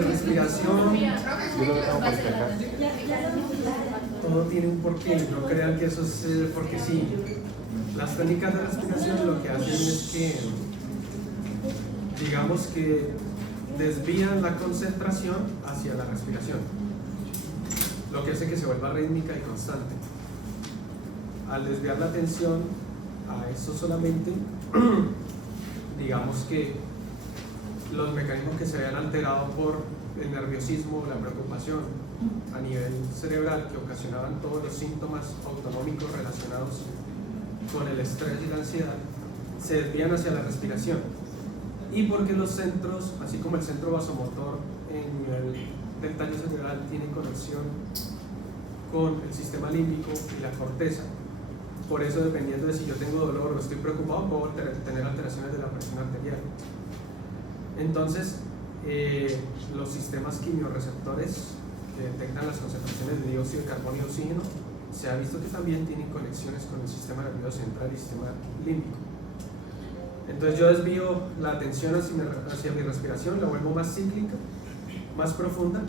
de respiración, todo tiene un porqué, no crean que eso es porque sí. Las técnicas de respiración lo que hacen es que, digamos que desvían la concentración hacia la respiración, lo que hace que se vuelva rítmica y constante. Al desviar la atención a eso solamente, digamos que los mecanismos que se vean alterados por el nerviosismo o la preocupación a nivel cerebral que ocasionaban todos los síntomas autonómicos relacionados con el estrés y la ansiedad, se desvían hacia la respiración. Y porque los centros, así como el centro vasomotor en nivel del tallo cerebral tiene conexión con el sistema límbico y la corteza, por eso dependiendo de si yo tengo dolor o estoy preocupado, puedo tener alteraciones de la presión arterial. Entonces, los sistemas quimiorreceptores que detectan las concentraciones de dióxido de carbono y oxígeno, se ha visto que también tienen conexiones con el sistema nervioso central y el sistema límbico. Entonces yo desvío la atención hacia mi respiración, la vuelvo más cíclica, más profunda,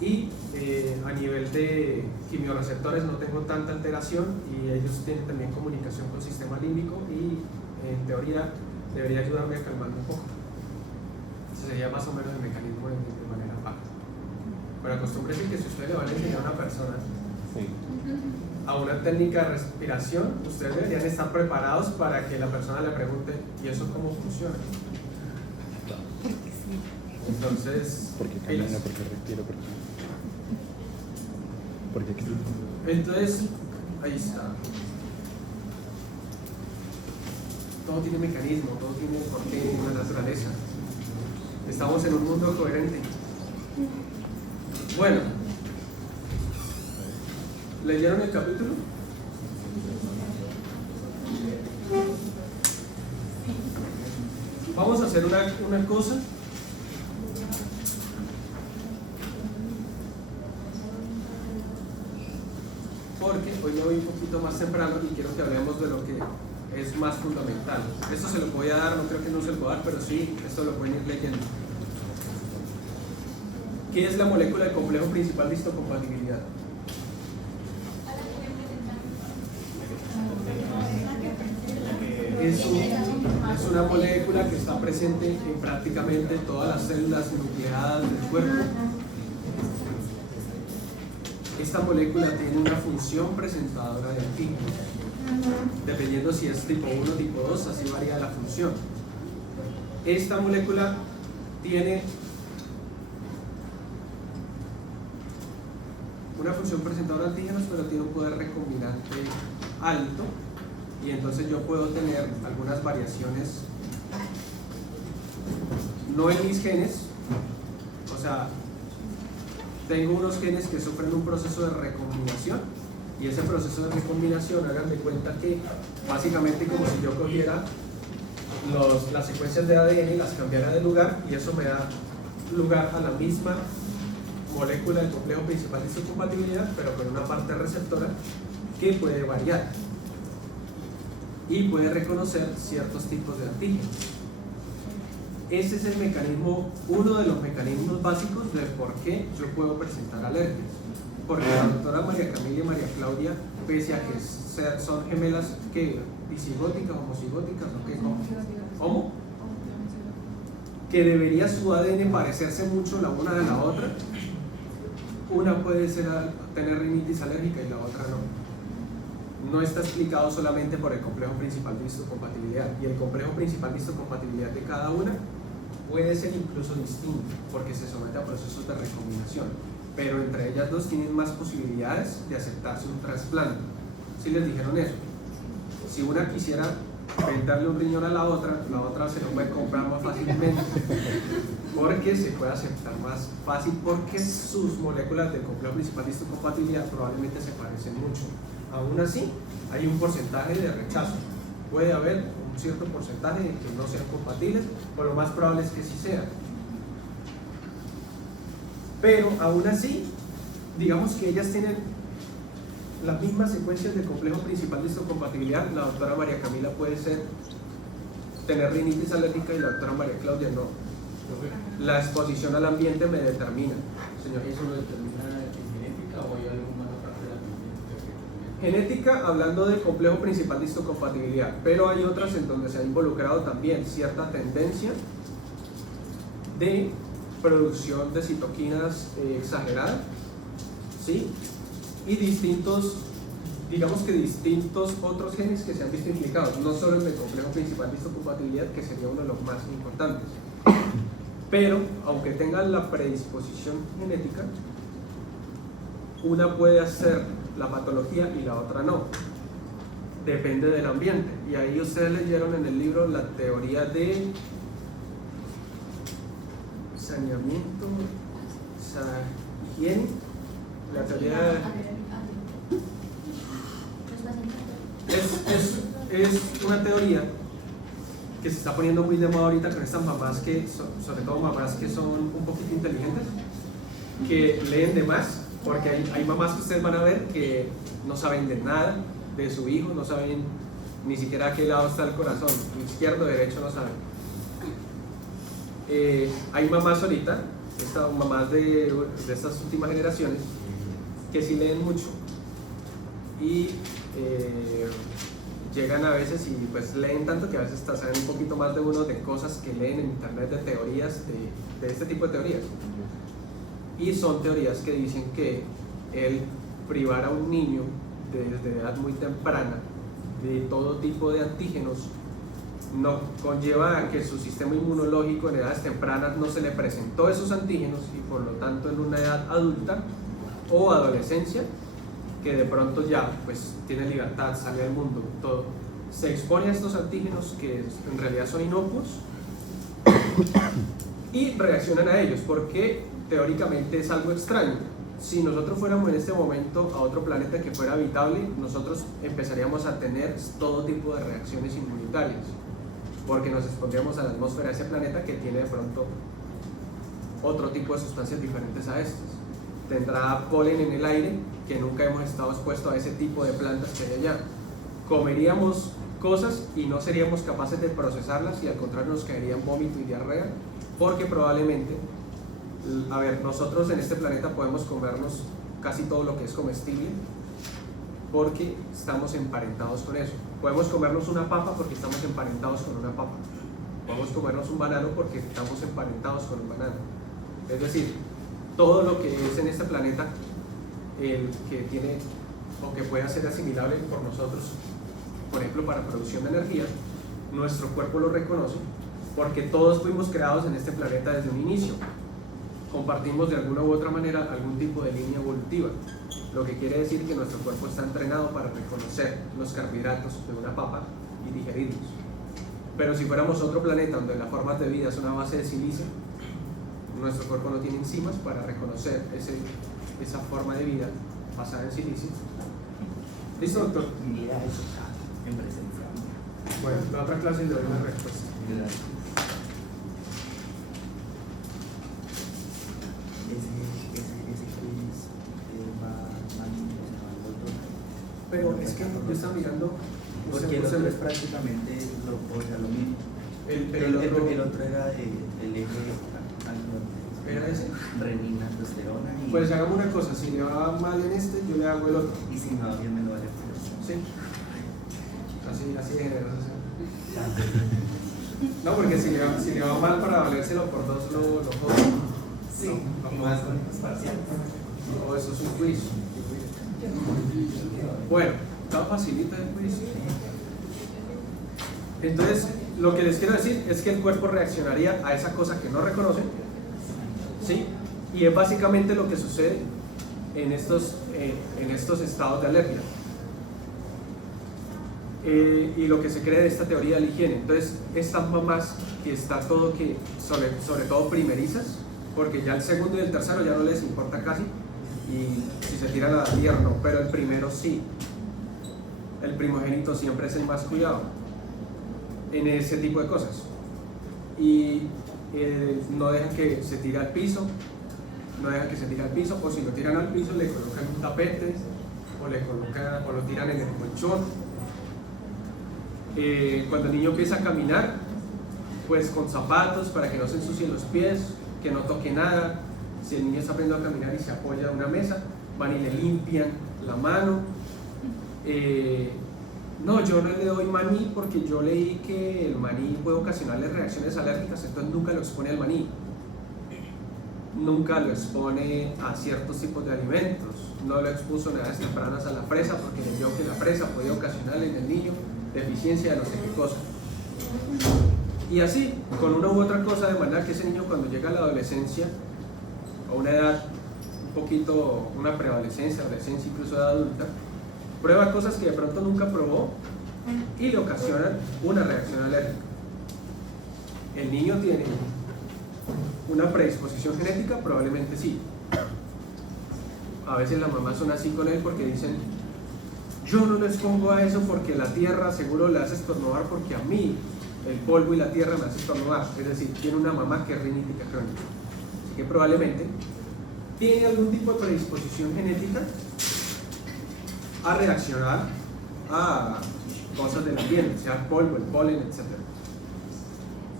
y a nivel de quimiorreceptores no tengo tanta alteración y ellos tienen también comunicación con el sistema límbico y en teoría debería ayudarme a calmarme un poco. Ese sería más o menos el mecanismo de manera vaga. Pero acostúmbrese que si usted le va a enseñar a una persona a una técnica de respiración, ustedes deberían estar preparados para que la persona le pregunte ¿y eso cómo funciona? Entonces, porque camina, porque respira, porque entonces, ahí está. Todo tiene mecanismo, todo tiene porqué, tiene una naturaleza. Estamos en un mundo coherente. Bueno, ¿leyeron el capítulo? Vamos a hacer una cosa. Porque hoy me voy un poquito más temprano y quiero que hablemos de lo que es más fundamental. Esto se lo voy a dar, no creo que no se lo pueda dar, pero sí, esto lo pueden ir leyendo. ¿Qué es la molécula del complejo principal de histocompatibilidad? Es una molécula que está presente en prácticamente todas las células nucleadas del cuerpo. Esta molécula tiene una función presentadora de antígenos. Dependiendo si es tipo 1 o tipo 2, así varía la función. Esta molécula tiene una función presentadora de antígenos, pero tiene un poder recombinante alto, y entonces yo puedo tener algunas variaciones no en mis genes, o sea, tengo unos genes que sufren un proceso de recombinación, y ese proceso de recombinación, hagan de cuenta que básicamente como si yo cogiera las secuencias de ADN y las cambiara de lugar, y eso me da lugar a la misma molécula del complejo principal de histocompatibilidad, pero con una parte receptora que puede variar y puede reconocer ciertos tipos de antígenos. Ese es el mecanismo, uno de los mecanismos básicos de por qué yo puedo presentar alergias. Porque la doctora María Camila y María Claudia, pese a que son gemelas que bisigóticas, homocigóticas, ¿o qué? ¿Homo? Que debería su ADN parecerse mucho la una de la otra. Una puede tener rinitis alérgica y la otra no. No está explicado solamente por el complejo principal de histocompatibilidad, y el complejo principal de histocompatibilidad de cada una puede ser incluso distinto porque se somete a procesos de recombinación, pero entre ellas dos tienen más posibilidades de aceptarse un trasplante. ¿Sí les dijeron eso? Si una quisiera venderle un riñón a la otra se lo puede comprar más fácilmente porque se puede aceptar más fácil, porque sus moléculas del complejo principal de histocompatibilidad probablemente se parecen mucho. Aún así, hay un porcentaje de rechazo. Puede haber un cierto porcentaje de que no sean compatibles, pero lo más probable es que sí sean. Pero aún así, digamos que ellas tienen las mismas secuencias del complejo principal de histocompatibilidad. La doctora María Camila puede tener rinitis alérgica y la doctora María Claudia no. La exposición al ambiente me determina. Señor. ¿Eso lo determina en genética o hay alguna parte de la genética? Genética, hablando del complejo principal de histocompatibilidad, pero hay otras en donde se ha involucrado también cierta tendencia de producción de citoquinas exagerada, ¿sí? Y distintos, digamos que distintos otros genes que se han visto implicados, no solo el del complejo principal de histocompatibilidad, que sería uno de los más importantes. Pero, aunque tengan la predisposición genética, una puede hacer la patología y la otra no. Depende del ambiente. Y ahí ustedes leyeron en el libro la teoría de saneamiento, higiene, la teoría es una teoría que se está poniendo muy de moda ahorita con estas mamás que, sobre todo mamás que son un poquito inteligentes, que leen de más, porque hay mamás que ustedes van a ver que no saben de nada de su hijo, no saben ni siquiera a qué lado está el corazón, izquierdo o derecho no saben. Hay mamás ahorita, mamás de estas últimas generaciones, que sí leen mucho y llegan a veces y pues leen tanto que a veces hasta saben un poquito más de uno de cosas que leen en internet, de teorías, de este tipo de teorías. Y son teorías que dicen que el privar a un niño desde edad muy temprana de todo tipo de antígenos no conlleva a que su sistema inmunológico en edades tempranas no se le presentó esos antígenos y por lo tanto en una edad adulta o adolescencia, que de pronto ya pues tiene libertad, sale al mundo, todo, se expone a estos antígenos que en realidad son inocuos y reaccionan a ellos, porque teóricamente es algo extraño. Si nosotros fuéramos en este momento a otro planeta que fuera habitable, nosotros empezaríamos a tener todo tipo de reacciones inmunitarias, porque nos expondríamos a la atmósfera de ese planeta que tiene de pronto otro tipo de sustancias diferentes a estas. Tendrá polen en el aire, que nunca hemos estado expuestos a ese tipo de plantas que hay allá. Comeríamos cosas y no seríamos capaces de procesarlas y al contrario nos caerían vómito y diarrea, porque probablemente, a ver, nosotros en este planeta podemos comernos casi todo lo que es comestible porque estamos emparentados con eso. Podemos comernos una papa porque estamos emparentados con una papa. Podemos comernos un banano porque estamos emparentados con un banano. Es decir, todo lo que es en este planeta, el que tiene o que pueda ser asimilable por nosotros, por ejemplo para producción de energía, nuestro cuerpo lo reconoce porque todos fuimos creados en este planeta desde un inicio. Compartimos de alguna u otra manera algún tipo de línea evolutiva, lo que quiere decir que nuestro cuerpo está entrenado para reconocer los carbohidratos de una papa y digerirlos. Pero si fuéramos otro planeta donde las formas de vida son a base de silicio, nuestro cuerpo no tiene enzimas para reconocer esa forma de vida basada en silicio. ¿Listo, doctor? Mira eso, en presencia. Bueno, la otra clase le doy una respuesta. Gracias. Ese quiz va Pero es que yo estaba mirando, porque el otro es prácticamente lo mismo. El otro era el eje ¿era ese? renina, testosterona y... Pues hagamos una cosa, si le va mal en este, yo le hago el otro. Y si me va bien, me lo vale. Sí. Así de generoso. No, porque si le va mal para valérselo por dos, lo jodo. Sí, no, más parcial. No, eso es un quiz. Bueno, está facilita el quiz. Entonces, lo que les quiero decir es que el cuerpo reaccionaría a esa cosa que no reconoce, ¿sí? Y es básicamente lo que sucede en estos estados de alergia. Y lo que se cree de esta teoría de la higiene. Entonces, estas mamás que está todo que, sobre todo primerizas, porque ya el segundo y el tercero ya no les importa casi, y si se tiran a tierno, pero el primero sí. El primogénito siempre es el más cuidado en ese tipo de cosas. Y no dejan que se tire al piso, o si lo tiran al piso le colocan un tapete, o lo tiran en el colchón. Cuando el niño empieza a caminar, pues con zapatos para que no se ensucien los pies, que no toque nada. Si el niño está aprendiendo a caminar y se apoya en una mesa, van y le limpian la mano. No, yo no le doy maní porque yo leí que el maní puede ocasionarle reacciones alérgicas, entonces nunca lo expone al maní. Nunca lo expone a ciertos tipos de alimentos. No lo expuso en edades tempranas a la fresa porque le vio que la fresa podía ocasionarle en el niño deficiencia de no sé qué cosa. Y así, con una u otra cosa, de manera que ese niño cuando llega a la adolescencia, a una edad un poquito, una preadolescencia, adolescencia, incluso edad adulta, prueba cosas que de pronto nunca probó y le ocasionan una reacción alérgica. El niño tiene una predisposición genética, probablemente sí. A veces las mamás son así con él porque dicen, yo no lo expongo a eso porque la tierra seguro le hace estornudar porque a mí el polvo y la tierra me hace estornudar. Es decir, tiene una mamá que es rinítica crónica. Así que probablemente tiene algún tipo de predisposición genética a reaccionar a cosas del ambiente, sea el polvo, el polen, etc.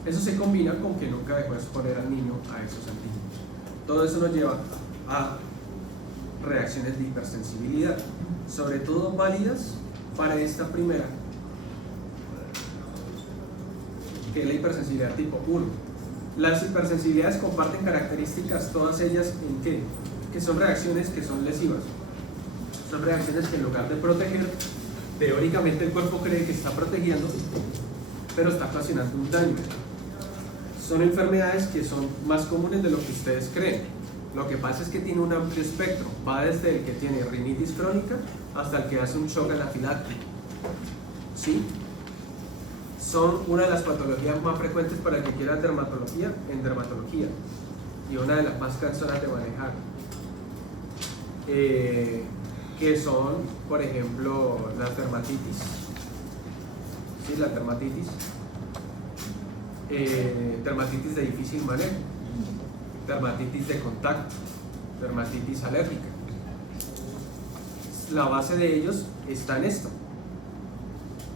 Eso se combina con que nunca dejó exponer al niño a esos antígenos. Todo eso nos lleva a reacciones de hipersensibilidad, sobre todo válidas para esta primera, que es la hipersensibilidad tipo 1. Las hipersensibilidades comparten características, todas ellas en que son reacciones que son lesivas. Son reacciones que en lugar de proteger, teóricamente el cuerpo cree que está protegiendo, pero está ocasionando un daño. Son enfermedades que son más comunes de lo que ustedes creen. Lo que pasa es que tiene un amplio espectro, va desde el que tiene rinitis crónica hasta el que hace un shock anafiláctico. ¿Sí? Son una de las patologías más frecuentes para el que quiera dermatología en dermatología y una de las más cansonas de manejar. Que son, por ejemplo, las dermatitis. ¿Sí? La dermatitis. Dermatitis de difícil manejo, dermatitis de contacto, dermatitis alérgica. La base de ellos está en esto.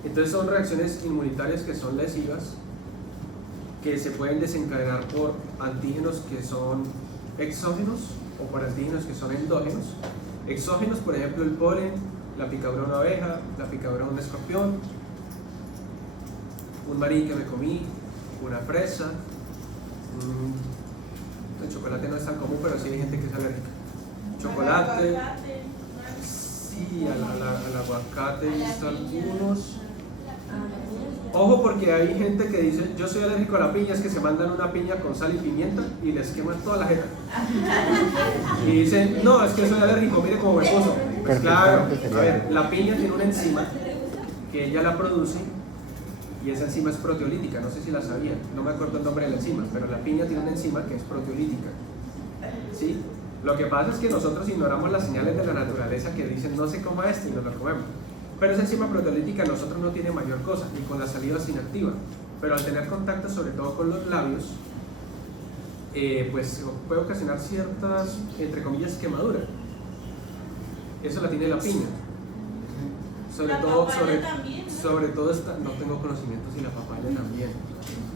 Entonces son reacciones inmunitarias que son lesivas, que se pueden desencadenar por antígenos que son exógenos o por antígenos que son endógenos. Exógenos, por ejemplo, el polen, la picadura de una abeja, la picadura de un escorpión, un maní que me comí, una fresa. El chocolate no es tan común, pero sí hay gente que es alérgica. Chocolate, sí, al aguacate he visto algunos. Ojo, porque hay gente que dice, yo soy alérgico a la piña, es que se mandan una piña con sal y pimienta y les queman toda la jeta. Y dicen, no, es que soy alérgico, mire cómo me puso. Pues claro, a ver, la piña tiene una enzima que ella la produce y esa enzima es proteolítica, no sé si la sabían, no me acuerdo el nombre de la enzima, pero la piña tiene una enzima que es proteolítica. ¿Sí? Lo que pasa es que nosotros ignoramos las señales de la naturaleza que dicen no se coma esto y nos lo comemos. Pero esa enzima proteolítica en nosotros no tiene mayor cosa, ni con la saliva se inactiva. Pero al tener contacto sobre todo con los labios, pues puede ocasionar ciertas, entre comillas, quemaduras. Eso la tiene la piña. Sobre todo esta, no tengo conocimiento si la papaya también.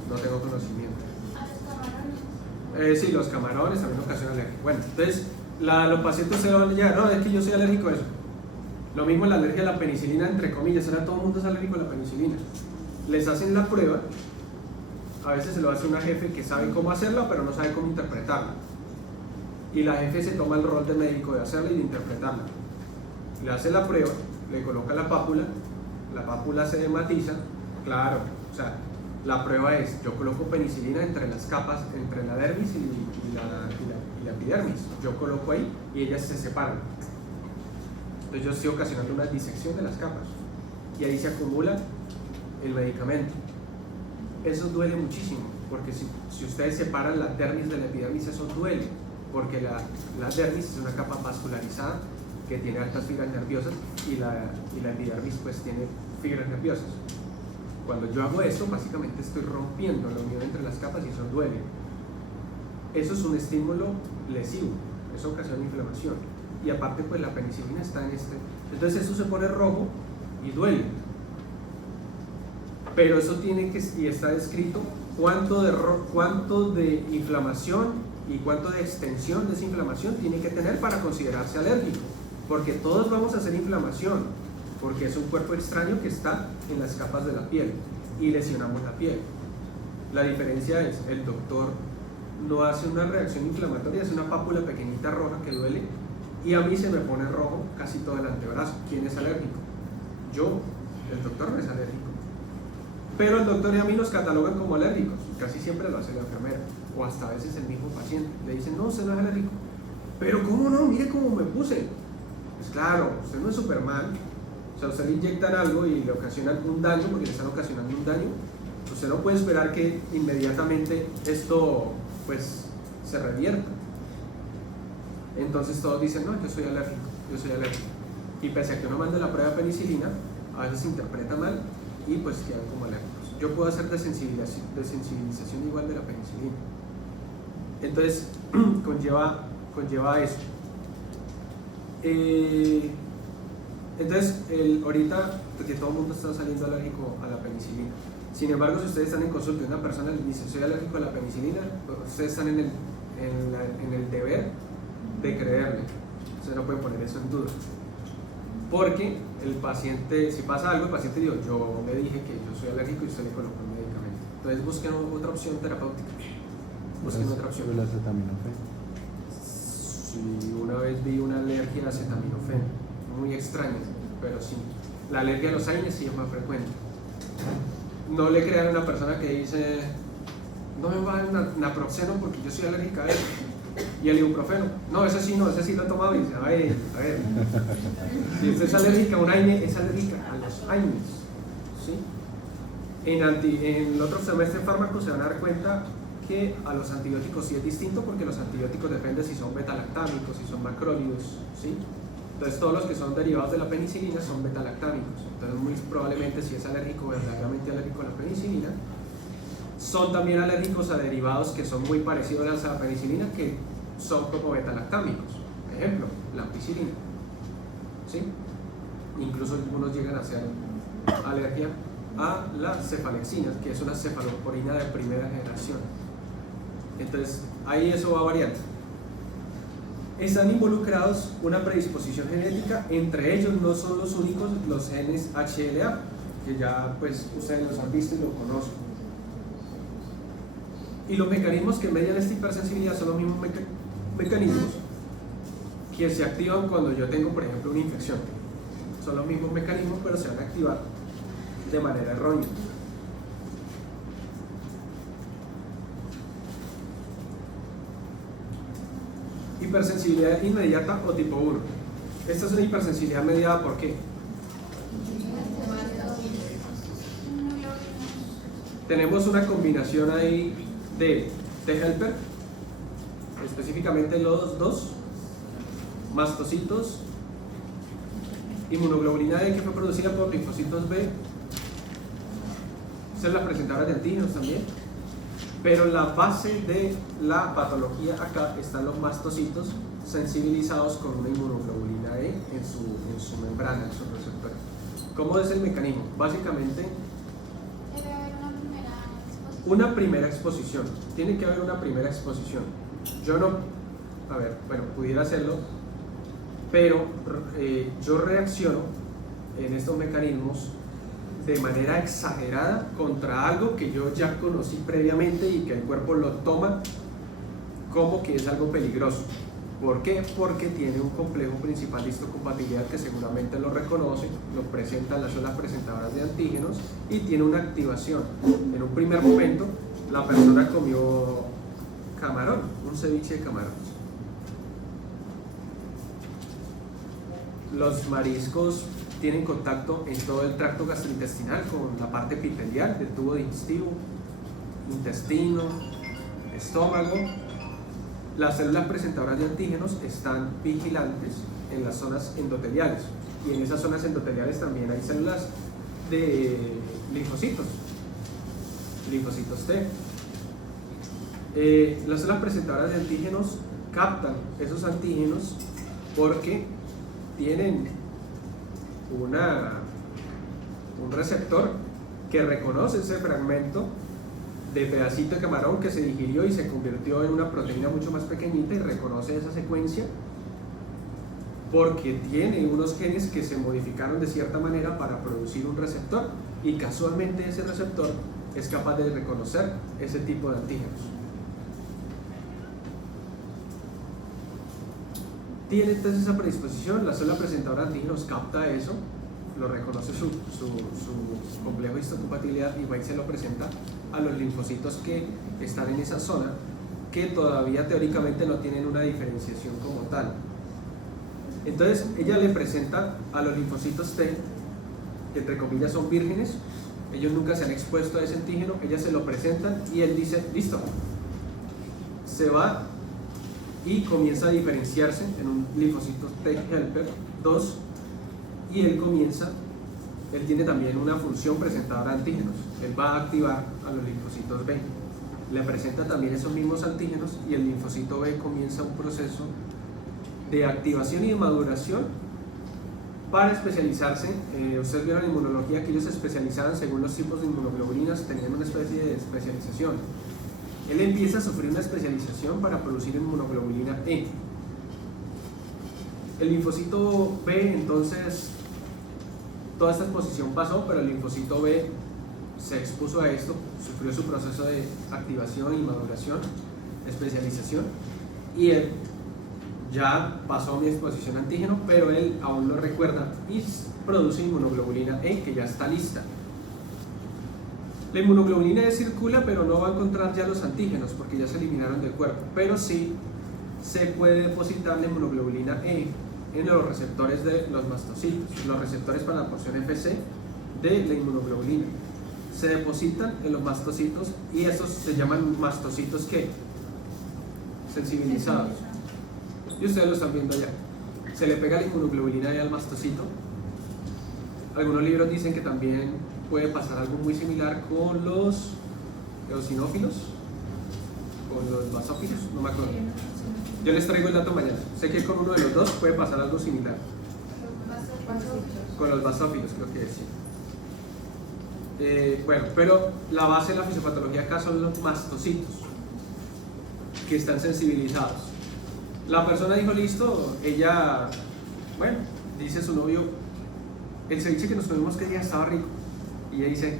No tengo conocimiento. Sí, los camarones también ocasionan alergia. Bueno, entonces los pacientes se van a llegar, no, es que yo soy alérgico a eso. Lo mismo la alergia a la penicilina, entre comillas, ahora todo el mundo es alérgico a la penicilina. Les hacen la prueba, a veces se lo hace una jefe que sabe cómo hacerla, pero no sabe cómo interpretarla. Y la jefe se toma el rol de médico de hacerla y de interpretarla. Le hace la prueba, le coloca la pápula se dermatiza, claro, o sea, la prueba es, yo coloco penicilina entre las capas, entre la dermis y la epidermis, yo coloco ahí y ellas se separan. Entonces yo estoy ocasionando una disección de las capas y ahí se acumula el medicamento. Eso duele muchísimo, porque si ustedes separan la dermis de la epidermis, eso duele, porque la dermis es una capa vascularizada que tiene altas fibras nerviosas y la epidermis pues tiene fibras nerviosas. Cuando yo hago esto, básicamente estoy rompiendo la unión entre las capas y eso duele. Eso es un estímulo lesivo, eso ocasiona inflamación. Y aparte pues la penicilina está en este. Entonces eso se pone rojo y duele. Pero eso tiene que, y está descrito cuánto de inflamación y cuánto de extensión de esa inflamación tiene que tener para considerarse alérgico, porque todos vamos a hacer inflamación, porque es un cuerpo extraño que está en las capas de la piel y lesionamos la piel. La diferencia es, el doctor no hace una reacción inflamatoria, es una pápula pequeñita roja que duele y a mí se me pone rojo casi todo el antebrazo. ¿Quién es alérgico? Yo. El doctor no es alérgico. Pero el doctor y a mí nos catalogan como alérgicos, casi siempre lo hace la enfermera o hasta a veces el mismo paciente. Le dicen, no, usted no es alérgico. Pero ¿cómo no? Mire cómo me puse. Pues claro, usted no es Superman. O sea, usted le inyectan algo y le ocasionan un daño porque le están ocasionando un daño. Usted no puede esperar que inmediatamente esto pues se revierta. Entonces todos dicen, no, yo soy alérgico. Y pese a que uno manda la prueba de penicilina, a veces se interpreta mal y pues quedan como alérgicos. Yo puedo hacer desensibilización igual de la penicilina. Entonces conlleva eso. Entonces ahorita porque todo el mundo está saliendo alérgico a la penicilina. Sin embargo, si ustedes están en consulta y una persona les dice soy alérgico a la penicilina, ustedes están en el deber de creerle. Ustedes no pueden poner eso en duda. Porque el paciente, si pasa algo, el paciente dijo, yo le dije que yo soy alérgico y usted le colocó un medicamento. Entonces busquen otra opción terapéutica. Busquen otra opción. ¿El acetaminofén? Sí, una vez vi una alergia a acetaminofén, muy extraña, pero sí. La alergia a los AINES sí es más frecuente. No le crean a una persona que dice, no me va a dar naproxeno porque yo soy alérgica a él. Y el ibuprofeno, no, ese sí lo he tomado y dice, a ver, si usted es alérgica a un AINE, es alérgica a los AINES, ¿sí? En el otro semestre de fármacos se van a dar cuenta que a los antibióticos sí es distinto porque los antibióticos dependen si son beta-lactámicos, si son macrólidos, ¿sí? Entonces todos los que son derivados de la penicilina son beta-lactámicos, entonces muy probablemente si es alérgico, verdaderamente alérgico a la penicilina. Son también alérgicos a derivados que son muy parecidos a la penicilina, que son como beta-lactámicos. Ejemplo, la ampicilina. ¿Sí? Incluso algunos llegan a hacer alergia a la cefalexina, que es una cefalosporina de primera generación. Entonces, ahí eso va variando. Están involucrados una predisposición genética, entre ellos no son los únicos los genes HLA, que ya pues ustedes los han visto y lo conocen. Y los mecanismos que median esta hipersensibilidad son los mismos mecanismos que se activan cuando yo tengo, por ejemplo, una infección. Son los mismos mecanismos, pero se van a activar de manera errónea. Hipersensibilidad inmediata o tipo 1. Esta es una hipersensibilidad mediada ¿por qué? Tenemos una combinación ahí de T-helper, específicamente los dos, mastocitos, inmunoglobulina D que fue producida por linfocitos B, células presentadoras de antígenos también, pero la base de la patología acá están los mastocitos sensibilizados con una inmunoglobulina E en su membrana, en su receptor. ¿Cómo es el mecanismo? Básicamente una primera exposición. Tiene que haber una primera exposición. Yo no, pudiera hacerlo, pero yo reacciono en estos mecanismos de manera exagerada contra algo que yo ya conocí previamente y que el cuerpo lo toma como que es algo peligroso. ¿Por qué? Porque tiene un complejo principal de histocompatibilidad que seguramente lo reconoce, lo presentan las células presentadoras de antígenos y tiene una activación. En un primer momento, la persona comió camarón, un ceviche de camarón. Los mariscos tienen contacto en todo el tracto gastrointestinal con la parte epitelial del tubo digestivo, intestino, estómago. Las células presentadoras de antígenos están vigilantes en las zonas endoteliales y en esas zonas endoteliales también hay células de linfocitos T. Las células presentadoras de antígenos captan esos antígenos porque tienen un receptor que reconoce ese fragmento de pedacito de camarón que se digirió y se convirtió en una proteína mucho más pequeñita y reconoce esa secuencia porque tiene unos genes que se modificaron de cierta manera para producir un receptor y casualmente ese receptor es capaz de reconocer ese tipo de antígenos. Tiene entonces esa predisposición, la célula presentadora de antígenos capta eso, lo reconoce su complejo de histocompatibilidad y va y se lo presenta a los linfocitos que están en esa zona, que todavía teóricamente no tienen una diferenciación como tal. Entonces ella le presenta a los linfocitos T, que entre comillas son vírgenes, ellos nunca se han expuesto a ese antígeno, ella se lo presenta y él dice, listo, se va y comienza a diferenciarse en un linfocito T helper 2 y él tiene también una función presentadora de antígenos, él va a activar a los linfocitos B, le presenta también esos mismos antígenos y el linfocito B comienza un proceso de activación y de maduración para especializarse. Ustedes vieron en inmunología que ellos se especializaban según los tipos de inmunoglobulinas, tenían una especie de especialización. Él empieza a sufrir una especialización para producir inmunoglobulina E. El linfocito B, entonces, toda esta exposición pasó, pero el linfocito B se expuso a esto, sufrió su proceso de activación y maduración, especialización, y él ya pasó mi exposición a antígeno, pero él aún lo recuerda y produce inmunoglobulina E, que ya está lista. La inmunoglobulina E circula, pero no va a encontrar ya los antígenos porque ya se eliminaron del cuerpo, pero sí se puede depositar la inmunoglobulina E en los receptores de los mastocitos, los receptores para la porción FC de la inmunoglobulina. Se depositan en los mastocitos y esos se llaman mastocitos ¿qué? Sensibilizados. Y ustedes lo están viendo allá. Se le pega la inmunoglobulina E al mastocito. Algunos libros dicen que también puede pasar algo muy similar con los eosinófilos, con los basófilos, no me acuerdo. Yo les traigo el dato mañana. Sé que con uno de los dos puede pasar algo similar. Con los basófilos, creo que sí. Bueno, pero la base de la fisiopatología acá son los mastocitos, que están sensibilizados. La persona dijo, listo, ella, bueno, dice su novio, el ceviche que nos comimos que día estaba rico. Y ella dice,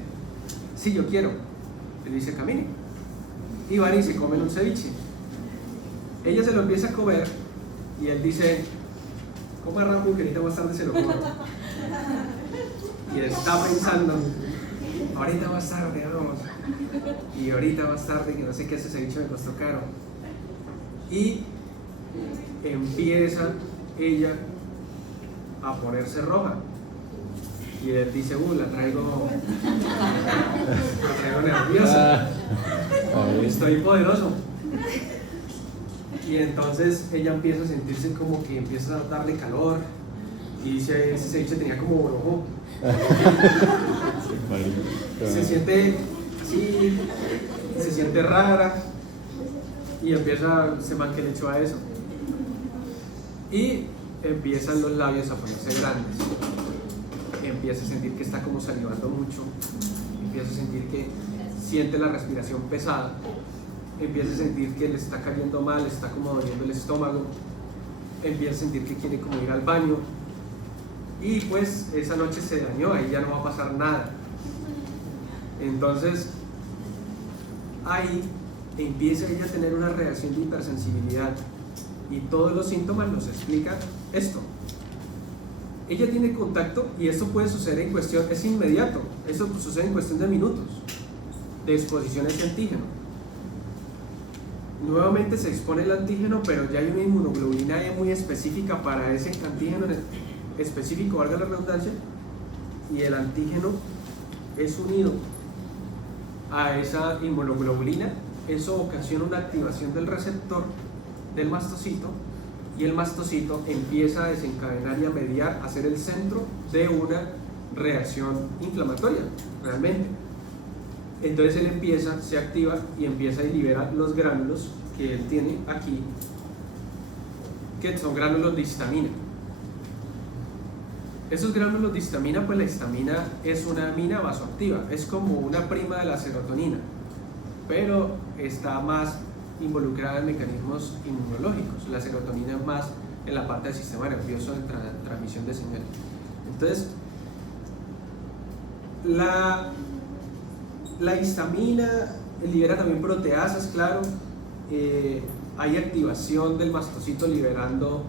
sí, yo quiero. Él dice, camine. Y van y se comen un ceviche. Ella se lo empieza a comer y él dice, coma rápido que ahorita más tarde se lo como. Y él está pensando, ahorita más tarde, vamos. Y ahorita más tarde, que no sé qué, ese ceviche me costó caro. Y empieza ella a ponerse roja. Y él dice, la traigo nerviosa, estoy poderoso. Y entonces ella empieza a sentirse como que empieza a darle calor. Y dice, ese ceviche tenía como borojó. Se siente así, se siente rara. Y empieza, se man que le echó a eso. Y empiezan los labios a ponerse grandes. Empieza a sentir que está como salivando mucho, empieza a sentir que siente la respiración pesada, empieza a sentir que le está cayendo mal, le está como doliendo el estómago, empieza a sentir que quiere como ir al baño y pues esa noche se dañó, ahí ya no va a pasar nada. Entonces ahí empieza ella a tener una reacción de hipersensibilidad y todos los síntomas nos explican esto. Ella tiene contacto y esto puede suceder en cuestión, es inmediato, eso sucede en cuestión de minutos de exposición a ese antígeno. Nuevamente se expone el antígeno, pero ya hay una inmunoglobulina E muy específica para ese antígeno específico, valga la redundancia, y el antígeno es unido a esa inmunoglobulina, eso ocasiona una activación del receptor del mastocito. Y el mastocito empieza a desencadenar y a mediar, a ser el centro de una reacción inflamatoria, realmente. Entonces él empieza, se activa y empieza a liberar los gránulos que él tiene aquí, que son gránulos de histamina. Esos gránulos de histamina, pues la histamina es una amina vasoactiva, es como una prima de la serotonina. pero está más involucrada en mecanismos inmunológicos. La serotonina más en la parte del sistema nervioso de transmisión de señal. Entonces, la histamina libera también proteasas, claro. Hay activación del mastocito liberando,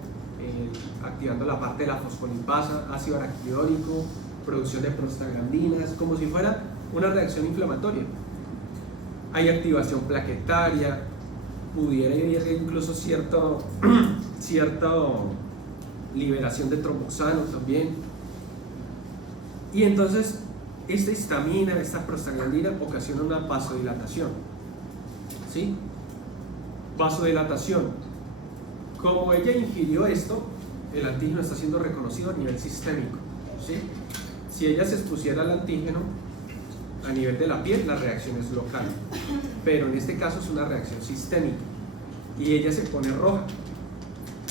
activando la parte de la fosfolipasa, ácido araquidónico, producción de prostaglandinas, como si fuera una reacción inflamatoria. Hay activación plaquetaria, pudiera haber incluso cierta liberación de tromboxano también. Y entonces esta histamina, esta prostaglandina ocasiona una vasodilatación, ¿sí? Vasodilatación. Como ella ingirió esto, el antígeno está siendo reconocido a nivel sistémico, ¿sí? Si ella se expusiera al antígeno a nivel de la piel, la reacción es local, pero en este caso es una reacción sistémica y ella se pone roja.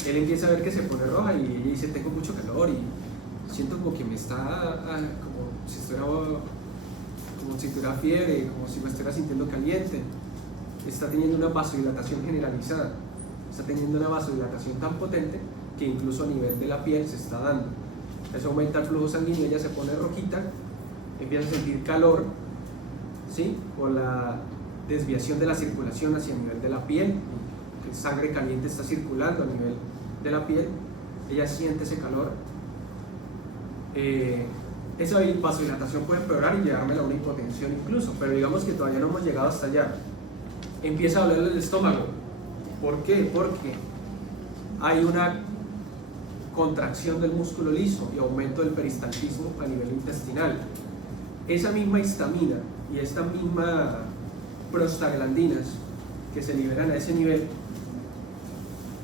Él empieza a ver que se pone roja y ella dice: tengo mucho calor y siento como que me está como si tuviera fiebre, como si me estuviera sintiendo caliente. Está teniendo una vasodilatación generalizada, está teniendo una vasodilatación tan potente que incluso a nivel de la piel se está dando. Eso aumenta el flujo sanguíneo, ella se pone rojita, empieza a sentir calor, ¿sí? Por la desviación de la circulación hacia el nivel de la piel, que sangre caliente está circulando a nivel de la piel, ella siente ese calor. Esa vasodilatación puede empeorar y llevarme a una hipotensión incluso, pero digamos que todavía no hemos llegado hasta allá. Empieza a dolerle el estómago. ¿Por qué? Porque hay una contracción del músculo liso y aumento del peristaltismo a nivel intestinal. Esa misma histamina y esta misma prostaglandinas que se liberan a ese nivel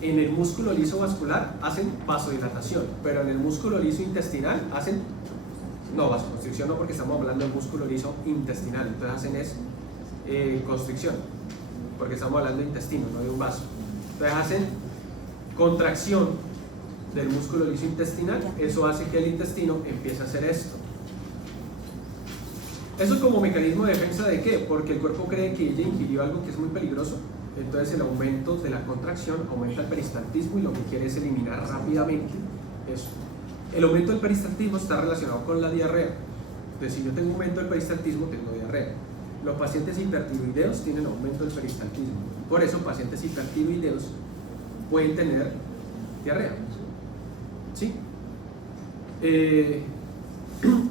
en el músculo liso vascular hacen vasodilatación, pero en el músculo liso intestinal hacen vasoconstricción, no, porque estamos hablando del músculo liso intestinal, entonces hacen constricción, porque estamos hablando de intestino, no de un vaso. Entonces hacen contracción del músculo liso intestinal, eso hace que el intestino empiece a hacer esto. Eso es como mecanismo de defensa ¿de qué? Porque el cuerpo cree que ella ingirió algo que es muy peligroso, entonces el aumento de la contracción aumenta el peristaltismo y lo que quiere es eliminar rápidamente eso. El aumento del peristaltismo está relacionado con la diarrea. Entonces, si yo tengo aumento del peristaltismo, tengo diarrea. Los pacientes hipertiroideos tienen aumento del peristaltismo. Por eso, pacientes hipertiroideos pueden tener diarrea. ¿Sí?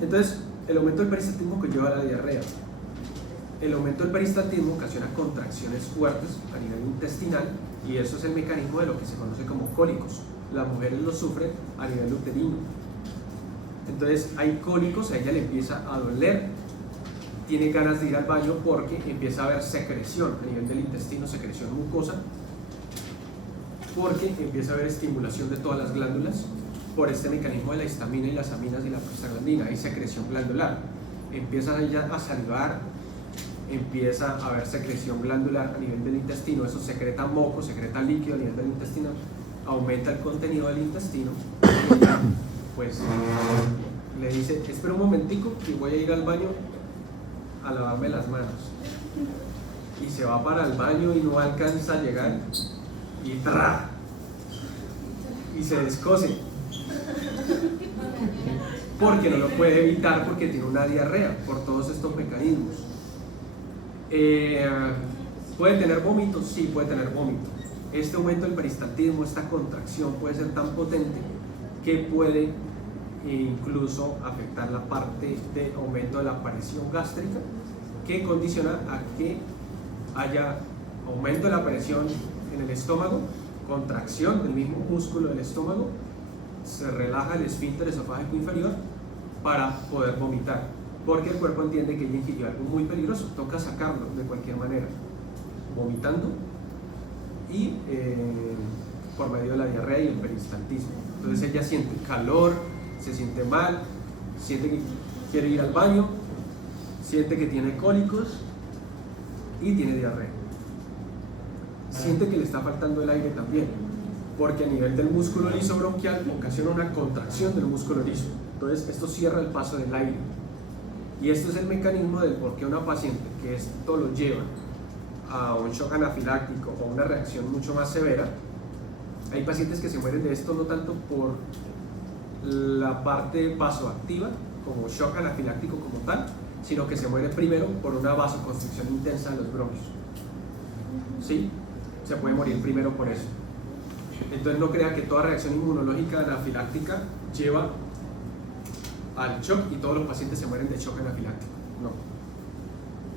Entonces, el aumento del peristaltismo conlleva la diarrea. El aumento del peristaltismo ocasiona contracciones fuertes a nivel intestinal y eso es el mecanismo de lo que se conoce como cólicos. Las mujeres lo sufren a nivel uterino. Entonces hay cólicos, a ella le empieza a doler, tiene ganas de ir al baño porque empieza a haber secreción a nivel del intestino, secreción mucosa, porque empieza a haber estimulación de todas las glándulas por este mecanismo de la histamina y las aminas y la prostaglandina. Hay secreción glandular, empieza ella a salivar, empieza a haber secreción glandular a nivel del intestino, eso secreta moco, secreta líquido a nivel del intestino, aumenta el contenido del intestino y ella, pues le dice: espera un momentico que voy a ir al baño a lavarme las manos, y se va para el baño y no alcanza a llegar y ¡tra! Y se descose porque no lo puede evitar porque tiene una diarrea por todos estos mecanismos. ¿Puede tener vómitos? Sí, puede tener vómito. Este aumento del peristaltismo, esta contracción puede ser tan potente que puede incluso afectar la parte de aumento de la presión gástrica, que condiciona a que haya aumento de la presión en el estómago, contracción del mismo músculo del estómago, se relaja el esfínter esofágico inferior para poder vomitar, porque el cuerpo entiende que ella ingirió algo muy peligroso, toca sacarlo de cualquier manera, vomitando y por medio de la diarrea y el peristaltismo. Entonces ella siente calor, se siente mal, siente que quiere ir al baño, siente que tiene cólicos y tiene diarrea. Siente que le está faltando el aire también, porque a nivel del músculo liso bronquial ocasiona una contracción del músculo liso. Entonces esto cierra el paso del aire. Y esto es el mecanismo del por qué una paciente que esto lo lleva a un shock anafiláctico o una reacción mucho más severa, hay pacientes que se mueren de esto no tanto por la parte vasoactiva, como shock anafiláctico como tal, sino que se muere primero por una vasoconstricción intensa de los bronquios. ¿Sí? Se puede morir primero por eso. Entonces no crea que toda reacción inmunológica anafiláctica lleva al shock y todos los pacientes se mueren de shock anafiláctico. No.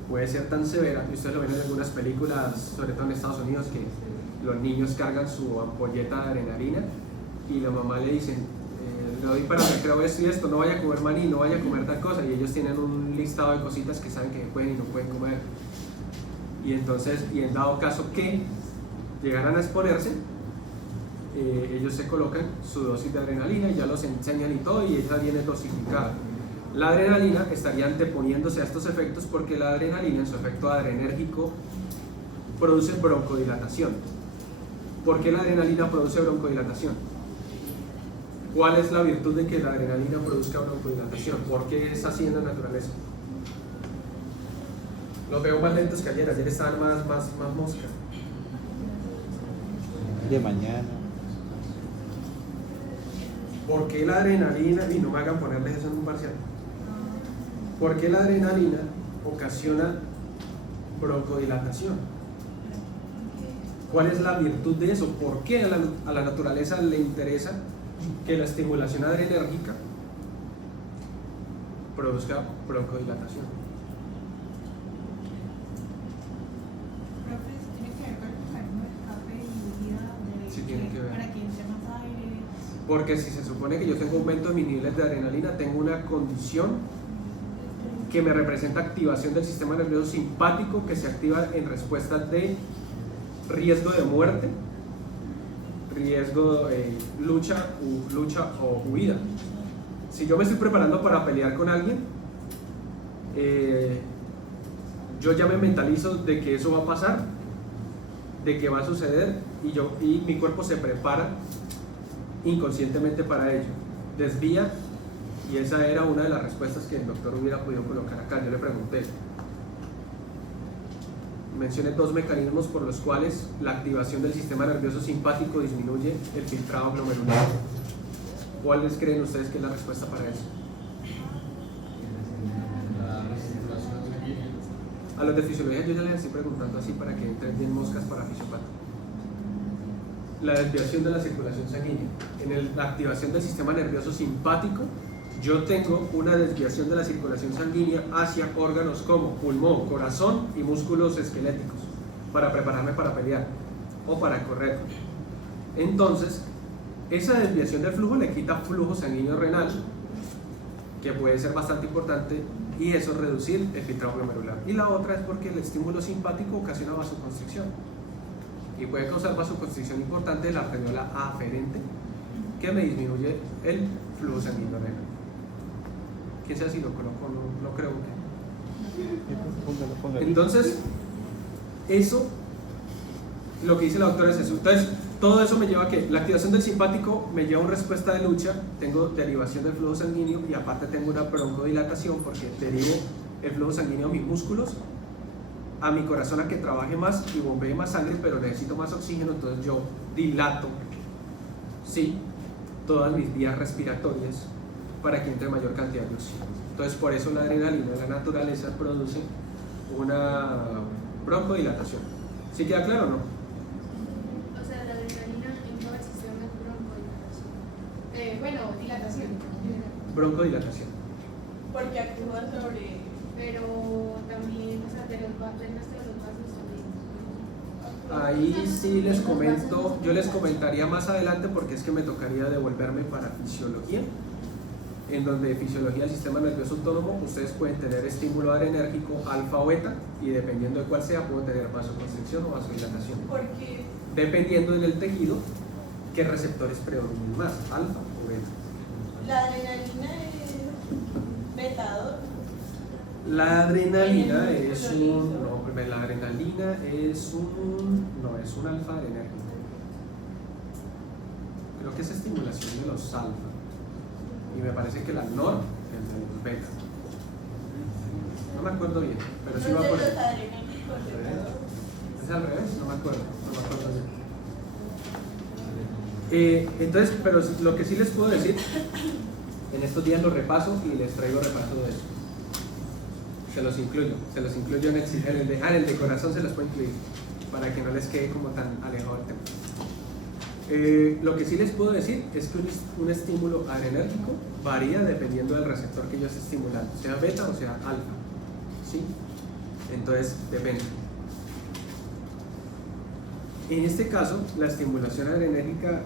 Puede ser tan severa, y ustedes lo ven en algunas películas, sobre todo en Estados Unidos, que los niños cargan su ampolleta de adrenalina y la mamá le dicen, le doy para recreo esto y esto, no vaya a comer maní, no vaya a comer tal cosa, y ellos tienen un listado de cositas que saben que pueden y no pueden comer. Y entonces, y en dado caso que llegaran a exponerse, ellos se colocan su dosis de adrenalina y ya los enseñan y todo, y ella viene dosificada. La adrenalina estaría anteponiéndose a estos efectos porque la adrenalina en su efecto adrenérgico produce broncodilatación. ¿Por qué la adrenalina produce broncodilatación? ¿Cuál es la virtud de que la adrenalina produzca broncodilatación? ¿Por qué es así en la naturaleza? Los veo más lentos que ayer estaban más mosca. De mañana. ¿Por qué la adrenalina, y no me hagan ponerles eso en un parcial, por qué la adrenalina ocasiona broncodilatación? ¿Cuál es la virtud de eso? ¿Por qué a la naturaleza le interesa que la estimulación adrenérgica produzca broncodilatación? Profe, ¿tiene que ver con el mecanismo de escape y huida Sí, tiene que ver. para que entre más aire? Porque si se supone que yo tengo aumento de mis niveles de adrenalina, tengo una condición que me representa activación del sistema nervioso simpático que se activa en respuesta de riesgo de muerte, riesgo de lucha o huida. Si yo me estoy preparando para pelear con alguien, yo ya me mentalizo de que eso va a pasar, de que va a suceder, y mi cuerpo se prepara inconscientemente para ello, desvía, y esa era una de las respuestas que el doctor hubiera podido colocar acá. Yo le pregunté, mencioné 2 mecanismos por los cuales la activación del sistema nervioso simpático disminuye el filtrado glomerular. ¿Cuáles creen ustedes que es la respuesta para eso? La recirculación sanguínea. A los de fisiología yo ya les estoy preguntando así para que entren bien moscas para fisiopata. La desviación de la circulación sanguínea. En la activación del sistema nervioso simpático, yo tengo una desviación de la circulación sanguínea hacia órganos como pulmón, corazón y músculos esqueléticos para prepararme para pelear o para correr. Entonces, esa desviación del flujo le quita flujo sanguíneo renal, que puede ser bastante importante, y eso reducir el filtrado glomerular. Y la otra es porque el estímulo simpático ocasiona vasoconstricción y puede causar vasoconstricción importante de la arteriola aferente, que me disminuye el flujo sanguíneo renal. ¿Quién sabe si lo coloco? No creo que. Póngalo. Entonces, eso, lo que dice la doctora es eso. Entonces, todo eso me lleva a que la activación del simpático me lleva a una respuesta de lucha, tengo derivación del flujo sanguíneo y aparte tengo una broncodilatación porque derivo el flujo sanguíneo a mis músculos, a mi corazón a que trabaje más y bombee más sangre, pero necesito más oxígeno, entonces yo dilato, sí, todas mis vías respiratorias para que entre mayor cantidad de oxígeno. Entonces por eso la adrenalina en la naturaleza produce una broncodilatación. ¿Sí queda claro o no? O sea, la adrenalina en todo el sistema es broncodilatación. Bueno, dilatación. Broncodilatación. Porque actúa sobre... Pero también, o sea, de los vasos también. Ahí sí les comento, yo les comentaría más adelante porque es que me tocaría devolverme para fisiología, en donde fisiología del sistema nervioso autónomo ustedes pueden tener estímulo adrenérgico alfa o beta, y dependiendo de cuál sea puedo tener vasoconstricción o vasodilatación. Porque Dependiendo del tejido, qué receptores predominen más, alfa o beta. la adrenalina es beta 2. La adrenalina es un... No, la adrenalina es un... No, es un alfa adrenérgico. Creo que es estimulación de los alfa. Y me parece que la NOR es de los beta. No me acuerdo bien, pero sí va por ahí. Los adrenérgicos beta 2. es al revés, no me acuerdo bien. Entonces, pero lo que sí les puedo decir, en estos días lo repaso y les traigo repaso de eso. Se los incluyo en el de corazón se los puedo incluir, para que no les quede como tan alejado el tema. Lo que sí les puedo decir es que un estímulo adrenérgico varía dependiendo del receptor que yo esté estimulando, sea beta o sea alfa, ¿sí? Entonces depende. En este caso, la estimulación adrenérgica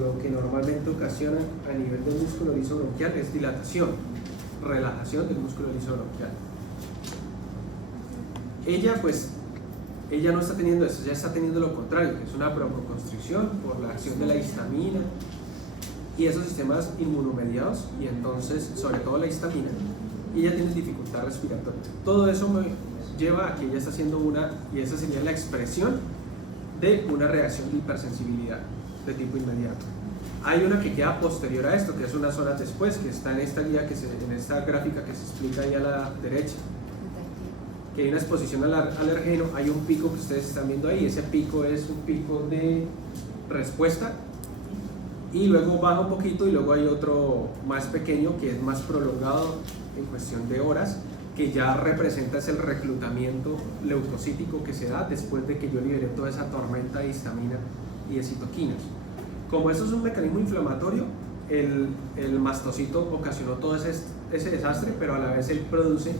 lo que normalmente ocasiona a nivel del músculo liso bronquial es dilatación, relajación del músculo liso bronquial. Ella no está teniendo eso, ella está teniendo lo contrario, que es una broncoconstricción por la acción de la histamina y esos sistemas inmunomediados, y entonces, sobre todo la histamina, y ella tiene dificultad respiratoria. Todo eso me lleva a que ella está haciendo y esa sería la expresión de una reacción de hipersensibilidad de tipo inmediato. Hay una que queda posterior a esto, que es unas horas después, que está en esta guía, en esta gráfica que se explica ahí a la derecha, que hay una exposición al alergeno, hay un pico que ustedes están viendo ahí, ese pico es un pico de respuesta, y luego baja un poquito y luego hay otro más pequeño que es más prolongado en cuestión de horas, que ya representa el reclutamiento leucocítico que se da después de que yo liberé toda esa tormenta de histamina y de citoquinas. Como eso es un mecanismo inflamatorio, el mastocito ocasionó todo ese desastre, pero a la vez él produce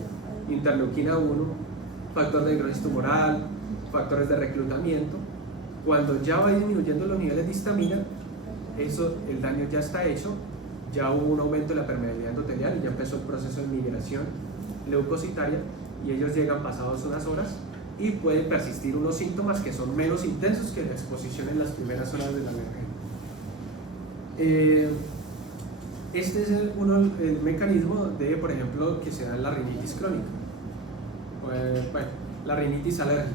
interleuquina 1, factor de necrosis tumoral, factores de reclutamiento. Cuando ya va disminuyendo los niveles de histamina, el daño ya está hecho, ya hubo un aumento de la permeabilidad endotelial y ya empezó el proceso de migración leucocitaria, y ellos llegan pasados unas horas y pueden persistir unos síntomas que son menos intensos que la exposición en las primeras horas del alergeno. Este es el mecanismo de, por ejemplo, que se da en la rinitis crónica, la rinitis alérgica.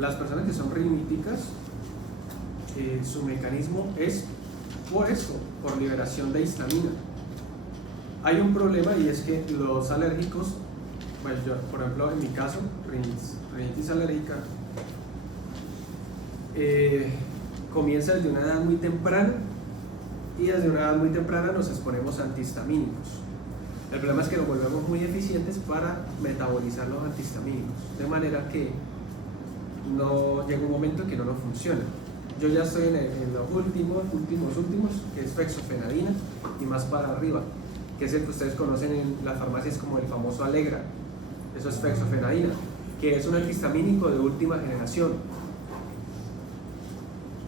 Las personas que son riníticas, su mecanismo es por eso, por liberación de histamina. Hay un problema, y es que los alérgicos, yo, por ejemplo, en mi caso, rinitis alérgica, comienza desde una edad muy temprana, y desde una edad muy temprana nos exponemos a antihistamínicos. El problema es que nos volvemos muy eficientes para metabolizar los antihistamínicos, de manera que no llega un momento en que no nos funciona. Yo ya estoy en los últimos, que es fexofenadina, y más para arriba, que es el que ustedes conocen en las farmacias como el famoso Alegra. Eso es fexofenadina, que es un antihistamínico de última generación.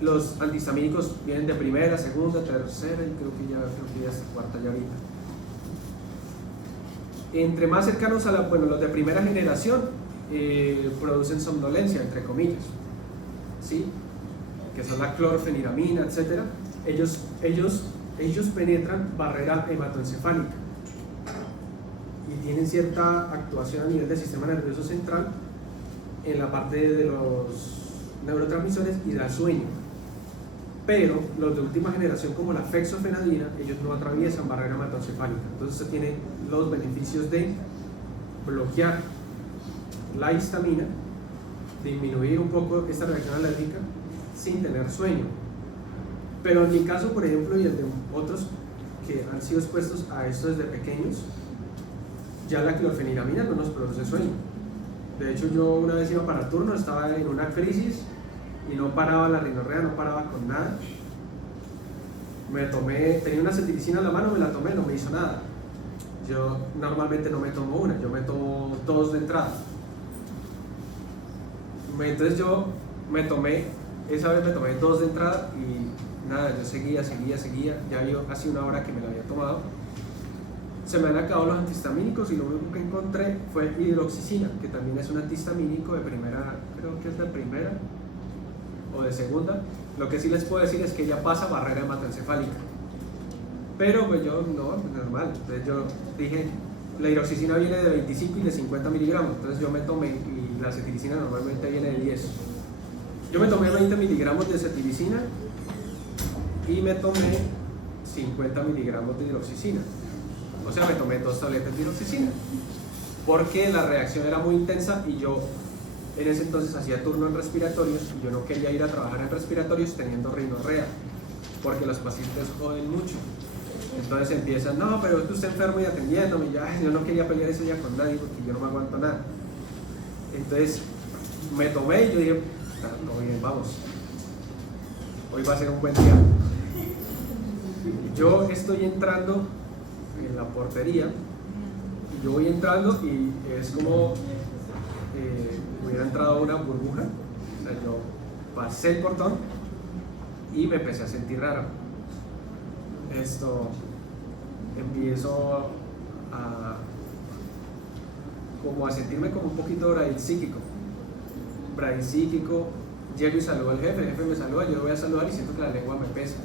Los antihistamínicos vienen de primera, segunda, tercera y creo que ya es cuarta ya ahorita. Entre más cercanos a los de primera generación producen somnolencia, entre comillas, ¿sí? Que son la clorfeniramina, etc. Ellos penetran barrera hematoencefálica y tienen cierta actuación a nivel del sistema nervioso central en la parte de los neurotransmisores y da sueño. Pero los de última generación, como la fexofenadina, ellos no atraviesan barrera hematoencefálica. Entonces se tiene los beneficios de bloquear la histamina, disminuir un poco esta reacción alérgica sin tener sueño. Pero en mi caso, por ejemplo, y el de otros que han sido expuestos a esto desde pequeños, ya la clorfeniramina no nos produce sueño. De hecho, yo una vez iba para turno, estaba en una crisis y no paraba la rinorrea, no paraba con nada. Tenía una cetiricina en la mano, me la tomé, no me hizo nada. Yo normalmente no me tomo una, yo me tomo 2 de entrada. Entonces esa vez me tomé 2 de entrada y nada, yo seguía, ya había casi una hora que me la había tomado. Se me han acabado los antihistamínicos y lo único que encontré fue hidroxicina, que también es un antihistamínico de primera, creo que es de primera o de segunda. Lo que sí les puedo decir es que ya pasa barrera hematoencefálica, pero pues yo no, normal. Entonces yo dije, la hidroxicina viene de 25 y de 50 miligramos, entonces yo me tomé, y la cetiricina normalmente viene de 10. Yo me tomé 20 miligramos de cetiricina y me tomé 50 miligramos de hidroxicina. O sea, me tomé 2 tabletas de hidroxicina porque la reacción era muy intensa y yo en ese entonces hacía turno en respiratorios y yo no quería ir a trabajar en respiratorios teniendo rinorrea, porque los pacientes joden mucho. Entonces empiezan, no, pero tú estás enfermo y atendiéndome, y yo no quería pelear ese día con nadie porque yo no me aguanto nada. Entonces me tomé y yo dije, todo bien, vamos, hoy va a ser un buen día. Yo estoy entrando en la portería, y yo voy entrando y es como hubiera entrado una burbuja. O sea, yo pasé el portón y me empecé a sentir raro. Empiezo como a sentirme como un poquito bradisíquico. Llego y saludo al jefe, el jefe me saluda, yo lo voy a saludar y siento que la lengua me pesa.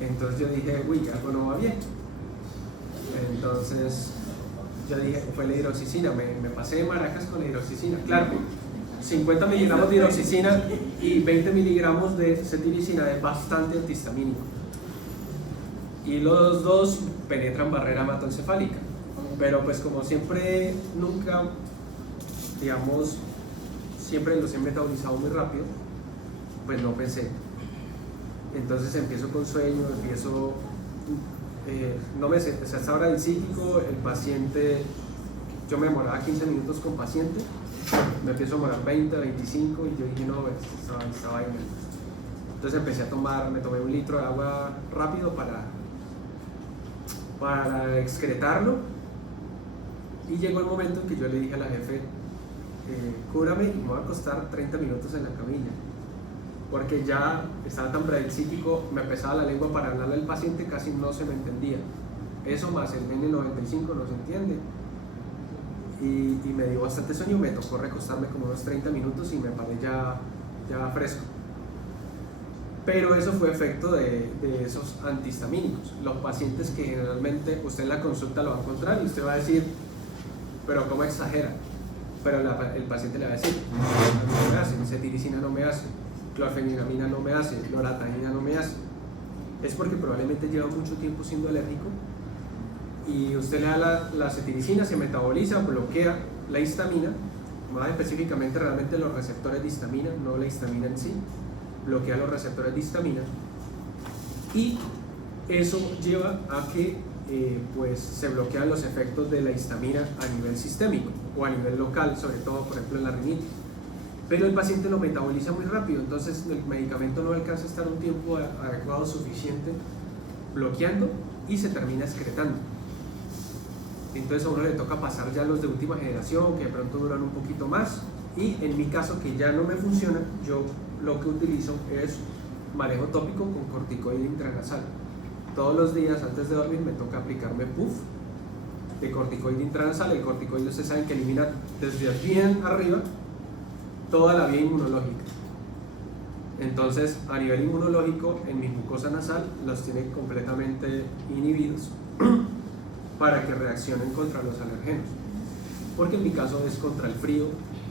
Entonces yo dije, uy, algo no va bien. Entonces yo dije, fue la hidroxicina, me pasé de maracas con la hidroxicina. Claro, 50 miligramos de hidroxicina y 20 miligramos de cetiricina es bastante antihistamínico. Y los dos penetran barrera hematoencefálica. Pero pues como siempre, siempre los he metabolizado muy rápido, pues no pensé. Entonces empiezo con sueño, no me sé, o sea, estaba del psíquico, el paciente, yo me demoraba 15 minutos con paciente, me empiezo a demorar 20, 25 y yo dije, no, esta vaina. Entonces empecé a tomar, me tomé 1 litro de agua rápido para excretarlo, y llegó el momento en que yo le dije a la jefe, cúrame y me voy a acostar 30 minutos en la camilla, porque ya estaba tan psíquico, me pesaba la lengua para hablarle al paciente, casi no se me entendía. Eso más el N95 no se entiende. Y me dio bastante sueño, me tocó recostarme como unos 30 minutos y me paré ya fresco. Pero eso fue efecto de esos antihistamínicos. Los pacientes que generalmente usted en la consulta lo va a encontrar y usted va a decir, pero ¿cómo exagera? Pero el paciente le va a decir, no me hace, cetiricina no me hace, clorfeniramina no me hace, loratadina no me hace. Es porque probablemente lleva mucho tiempo siendo alérgico y usted le da la cetiricina, se metaboliza, bloquea la histamina, más específicamente realmente los receptores de histamina, no la histamina en sí, bloquea los receptores de histamina, y eso lleva a que pues se bloquean los efectos de la histamina a nivel sistémico o a nivel local, sobre todo por ejemplo en la rinitis. Pero el paciente lo metaboliza muy rápido, entonces el medicamento no alcanza a estar un tiempo adecuado suficiente bloqueando y se termina excretando. Entonces a uno le toca pasar ya los de última generación, que de pronto duran un poquito más, y en mi caso, que ya no me funciona, yo lo que utilizo es manejo tópico con corticoide intranasal. Todos los días antes de dormir me toca aplicarme puff de corticoide intranasal. El corticoide, ustedes saben que elimina desde bien arriba toda la vía inmunológica. Entonces, a nivel inmunológico, en mi mucosa nasal los tiene completamente inhibidos para que reaccionen contra los alergenos. Porque en mi caso es contra el frío,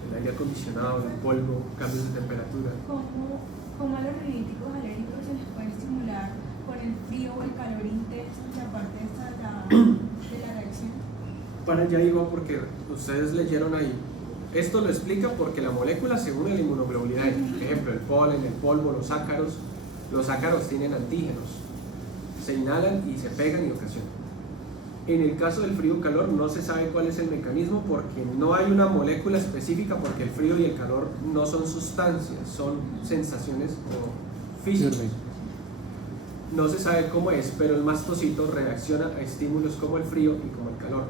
el aire acondicionado, el polvo, cambios de temperatura. ¿Cómo a los riníticos alérgicos se les puede estimular con el frío o el calor intenso, y aparte de la reacción? Para allá iba, porque ustedes leyeron ahí. Esto lo explica porque la molécula se une a la inmunoglobulina. Por ejemplo, el polen, el polvo, los ácaros tienen antígenos, se inhalan y se pegan y ocasionan. En el caso del frío-calor no se sabe cuál es el mecanismo, porque no hay una molécula específica, porque el frío y el calor no son sustancias, son sensaciones o físicas. No se sabe cómo es, pero el mastocito reacciona a estímulos como el frío y como el calor,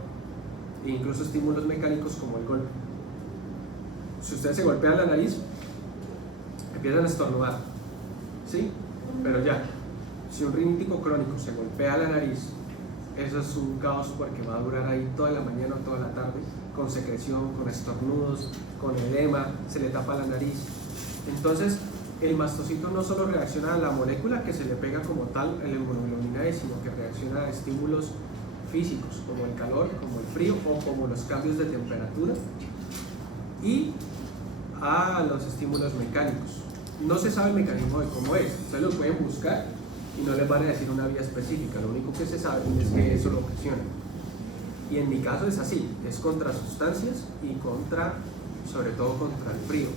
e incluso estímulos mecánicos como el golpe. Si ustedes se golpean la nariz, empiezan a estornudar, ¿sí? Pero ya, si un rinítico crónico se golpea la nariz, eso es un caos, porque va a durar ahí toda la mañana o toda la tarde, con secreción, con estornudos, con edema, se le tapa la nariz. Entonces, el mastocito no solo reacciona a la molécula que se le pega como tal a la inmunoglobulina E, sino que reacciona a estímulos físicos, como el calor, como el frío o como los cambios de temperatura, y a los estímulos mecánicos. No se sabe el mecanismo de cómo es, ustedes lo pueden buscar y no les van a decir una vía específica, lo único que se sabe es que eso lo ocasiona. Y en mi caso es así, es contra sustancias y contra sobre todo contra el frío.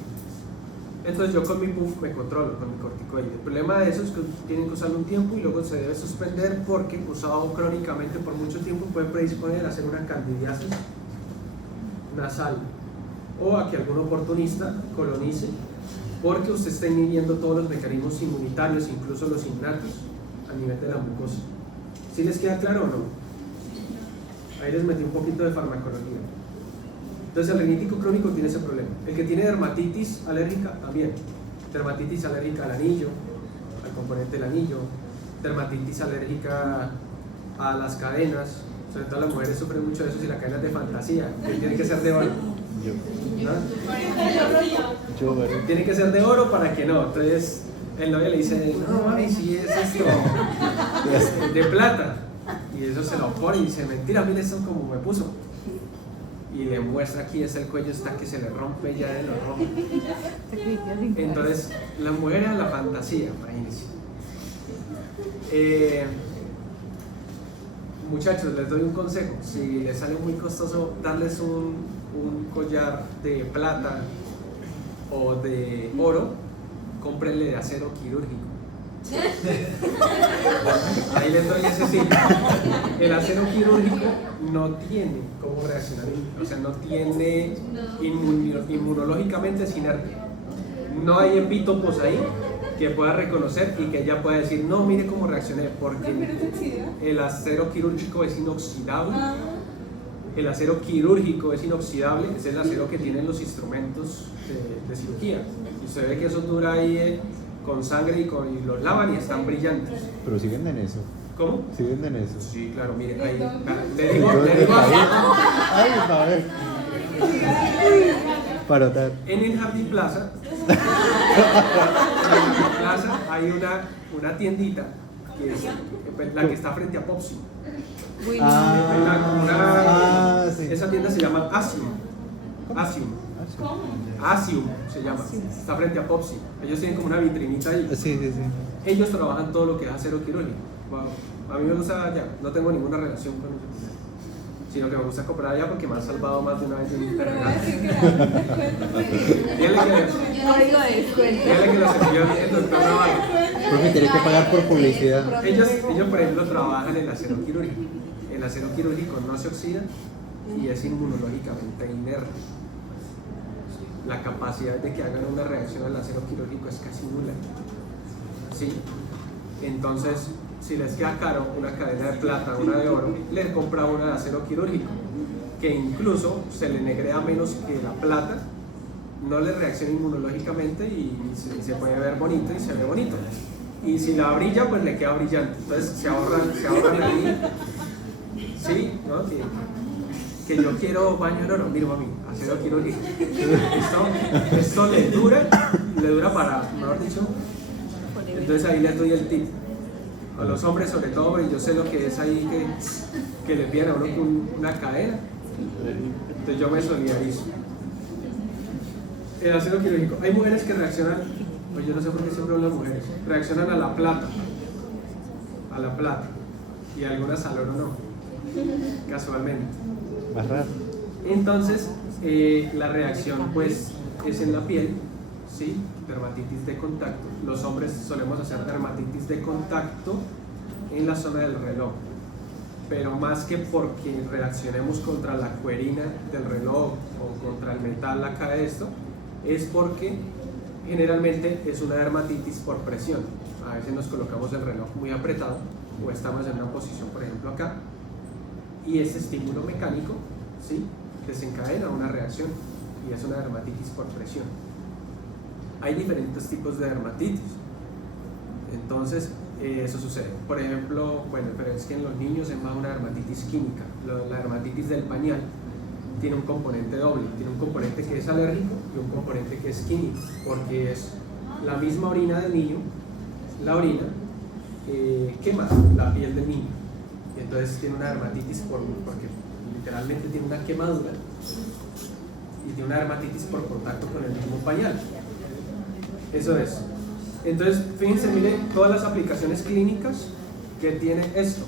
Entonces yo con mi puff me controlo, con mi corticoide. El problema de eso es que tienen que usarlo un tiempo y luego se debe suspender porque usado crónicamente por mucho tiempo puede predisponer a hacer una candidiasis nasal o a que algún oportunista colonice porque usted está inhibiendo todos los mecanismos inmunitarios, incluso los innatos, a nivel de la mucosa. ¿Sí les queda claro o no? Ahí les metí un poquito de farmacología. Entonces el rinítico crónico tiene ese problema. El que tiene dermatitis alérgica también. Dermatitis alérgica al anillo, al componente del anillo. Dermatitis alérgica a las cadenas. Sobre todo las mujeres sufren mucho de eso si la cadena es de fantasía, que tiene que ser de oro. Yo, bueno. Tiene que ser de oro para que no. Entonces el novio le dice, no mami, si es esto de plata. Y eso se lo pone y dice, mentira, mire esto como me puso. Y le muestra aquí, es el cuello está que se le rompe ya de lo rojo. Entonces la mujer a la fantasía, imagínense. Muchachos, les doy un consejo. Si les sale muy costoso darles un collar de plata o de oro, cómprenle de acero quirúrgico. Ahí les doy ese tip. El acero quirúrgico no tiene cómo reaccionar, o sea, no tiene inmunológicamente es inerte. No hay epítopos ahí que pueda reconocer y que ella pueda decir, no, mire cómo reaccioné, porque el acero quirúrgico es inoxidable. El acero quirúrgico es inoxidable, es el acero que tienen los instrumentos de cirugía. Y usted ve que eso dura ahí con sangre y los lavan y están brillantes. Pero sí venden eso. ¿Cómo? Sí venden eso. Sí, claro, mire, ahí. Le digo ay, a ver. Para notar. En el Jardín Plaza, hay una tiendita que es la que está frente a Popsi. Sí. Esa tienda se llama Asium. Asium se llama. Está frente a Popsi. Ellos tienen como una vitrinita ahí. Sí. Ellos trabajan todo lo que es acero quirúrgico. Wow. A mí me gusta allá, no tengo ninguna relación con ellos, sino que me gusta comprar allá porque me han salvado más de una vez de un Pero voy a decir que Dígale que los envió el doctor Navarro. Porque tiene que pagar por publicidad. Ellos, por ejemplo, trabajan el acero quirúrgico. El acero quirúrgico no se oxida y es inmunológicamente inerte. La capacidad de que hagan una reacción al acero quirúrgico es casi nula. ¿Sí? Entonces, si les queda caro una cadena de plata, una de oro, les compra una de acero quirúrgico, que incluso se le negrea menos que la plata, no le reacciona inmunológicamente y se puede ver bonito y se ve bonito. Y si la brilla, pues le queda brillante. Entonces se ahorran ahí. Sí, ¿no? Que yo quiero baño en oro, mira mami, acero quirúrgico. Esto le dura para, mejor dicho. Entonces ahí les doy el tip. A los hombres sobre todo, porque yo sé lo que es ahí que le piden a uno con una cadena. Entonces yo me solidarizo. El acero quirúrgico. Hay mujeres que reaccionan, pues yo no sé por qué siempre hablo de mujeres, reaccionan a la plata. Y algunas al oro no. Casualmente. Más raro. Entonces, la reacción pues es en la piel, ¿sí? Dermatitis de contacto. Los hombres solemos hacer dermatitis de contacto en la zona del reloj, pero más que porque reaccionemos contra la cuerina del reloj o contra el metal acá de esto, es porque generalmente es una dermatitis por presión. A veces nos colocamos el reloj muy apretado o estamos en una posición, por ejemplo acá, y ese estímulo mecánico, ¿sí?, desencadena una reacción y es una dermatitis por presión. Hay diferentes tipos de dermatitis, entonces eso sucede. Por ejemplo, bueno, pero es que en los niños es más una dermatitis química. La dermatitis del pañal tiene un componente doble, tiene un componente que es alérgico y un componente que es químico, porque es la misma orina del niño, la orina quema la piel del niño, y entonces tiene una dermatitis porque literalmente tiene una quemadura y tiene una dermatitis por contacto con el mismo pañal. Eso es. Entonces, fíjense, miren todas las aplicaciones clínicas que tiene esto.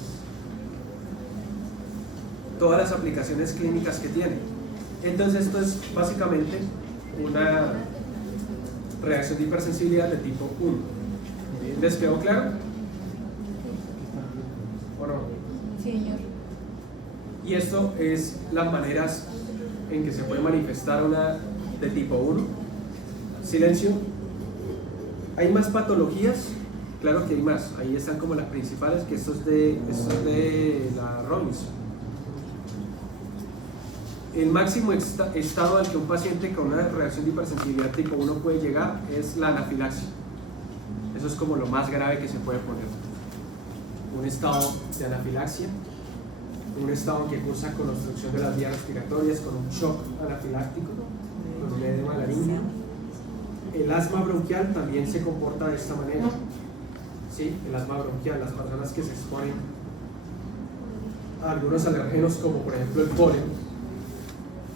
Todas las aplicaciones clínicas que tiene. Entonces, esto es básicamente una reacción de hipersensibilidad de tipo 1. ¿Les quedó claro? ¿O no? Sí, señor. Y esto es las maneras en que se puede manifestar una de tipo 1. Silencio. ¿Hay más patologías? Claro que hay más. Ahí están como las principales, que esto es de la Robinson. El máximo estado al que un paciente con una reacción de hipersensibilidad tipo 1 puede llegar es la anafilaxia. Eso es como lo más grave que se puede poner. Un estado de anafilaxia, un estado que cursa con obstrucción de las vías respiratorias, con un shock anafiláctico, con un edema laríngeo. El asma bronquial también se comporta de esta manera. ¿Sí? El asma bronquial, las personas que se exponen a algunos alergenos como por ejemplo el polen,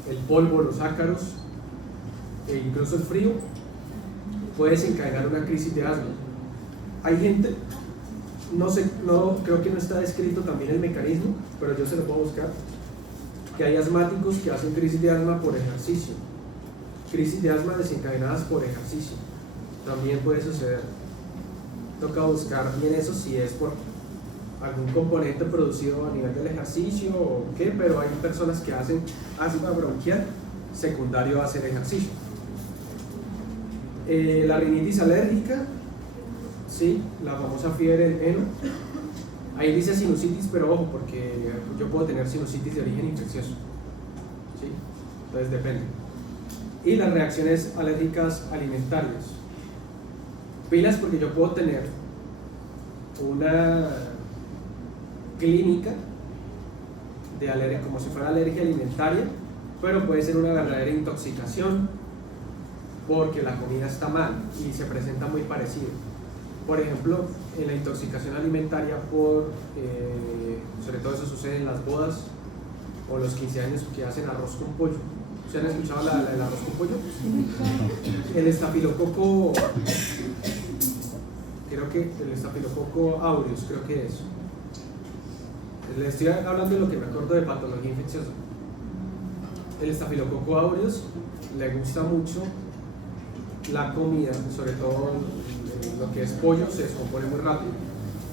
el polvo, los ácaros e incluso el frío, puede desencadenar una crisis de asma. Hay gente, creo que no está descrito también el mecanismo, pero yo se lo puedo buscar, que hay asmáticos que hacen crisis de asma por ejercicio, crisis de asma desencadenadas por ejercicio, también puede suceder. Toca buscar bien eso, si es por algún componente producido a nivel del ejercicio o qué, pero hay personas que hacen asma bronquial secundario a hacer ejercicio. La rinitis alérgica, sí, la famosa fiebre del heno. Ahí dice sinusitis, pero ojo, porque yo puedo tener sinusitis de origen infeccioso, ¿sí? Entonces depende. Y las reacciones alérgicas alimentarias. Pilas, porque yo puedo tener una clínica de alergia, como si fuera alergia alimentaria, pero puede ser una verdadera intoxicación porque la comida está mal y se presenta muy parecido. Por ejemplo, en la intoxicación alimentaria sobre todo eso sucede en las bodas o los 15 años que hacen arroz con pollo. ¿Se han escuchado el arroz con pollo? El estafilococo, creo que el estafilococo aureus, creo que es. Les estoy hablando de lo que me acuerdo de patología infecciosa. El estafilococo aureus le gusta mucho la comida, sobre todo lo que es pollo, se descompone muy rápido.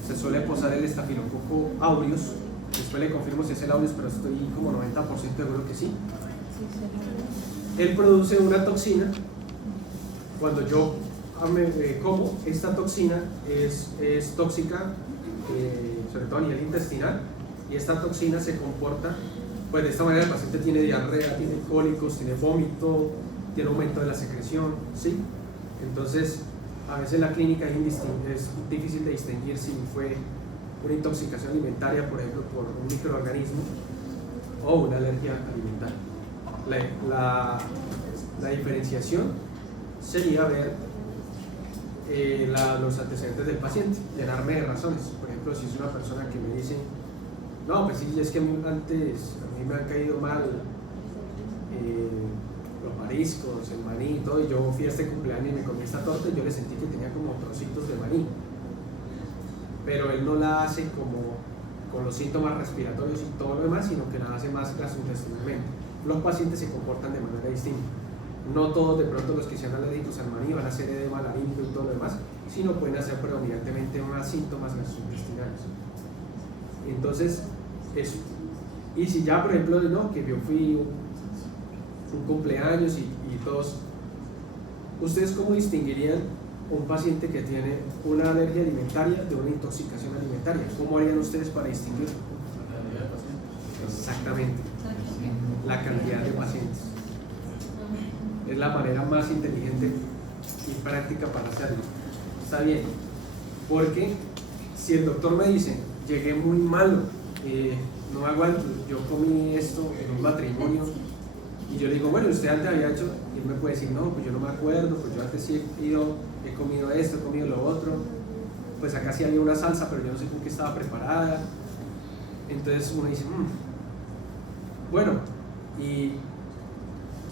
Se suele posar el estafilococo aureus, después le confirmo si es el aureus, pero estoy como 90% seguro que sí. Él produce una toxina. Cuando yo como, esta toxina es tóxica, sobre todo a nivel intestinal, y esta toxina se comporta, pues de esta manera el paciente tiene diarrea, tiene cólicos, tiene vómito, tiene aumento de la secreción, ¿sí? Entonces, a veces en la clínica es difícil de distinguir si fue una intoxicación alimentaria, por ejemplo, por un microorganismo, o una alergia alimentaria. La diferenciación sería ver los antecedentes del paciente, llenarme de razones. Por ejemplo, si es una persona que me dice, no, pues sí, es que antes a mí me han caído mal los mariscos, el maní y todo, y yo fui a este cumpleaños y me comí esta torta y yo le sentí que tenía como trocitos de maní, pero él no la hace como con los síntomas respiratorios y todo lo demás, sino que la hace más gastrointestinalmente. Los pacientes se comportan de manera distinta. No todos de pronto los que sean alérgicos al maní van a hacer edema laríngeo y todo lo demás, sino pueden hacer predominantemente unos síntomas gastrointestinales. Entonces, eso. Y si ya, por ejemplo, no, que yo fui un cumpleaños y todos, ¿ustedes cómo distinguirían un paciente que tiene una alergia alimentaria de una intoxicación alimentaria? ¿Cómo harían ustedes para distinguirlo? Exactamente, la cantidad de pacientes. Es la manera más inteligente y práctica para hacerlo. Está bien, porque si el doctor me dice, llegué muy malo, no aguanto, yo comí esto en un matrimonio, y yo le digo, bueno, usted antes había hecho, y él me puede decir, no, pues yo no me acuerdo, pues yo antes sí he comido esto, he comido lo otro, pues acá sí había una salsa, pero yo no sé con qué estaba preparada. Entonces uno dice, bueno, ¿y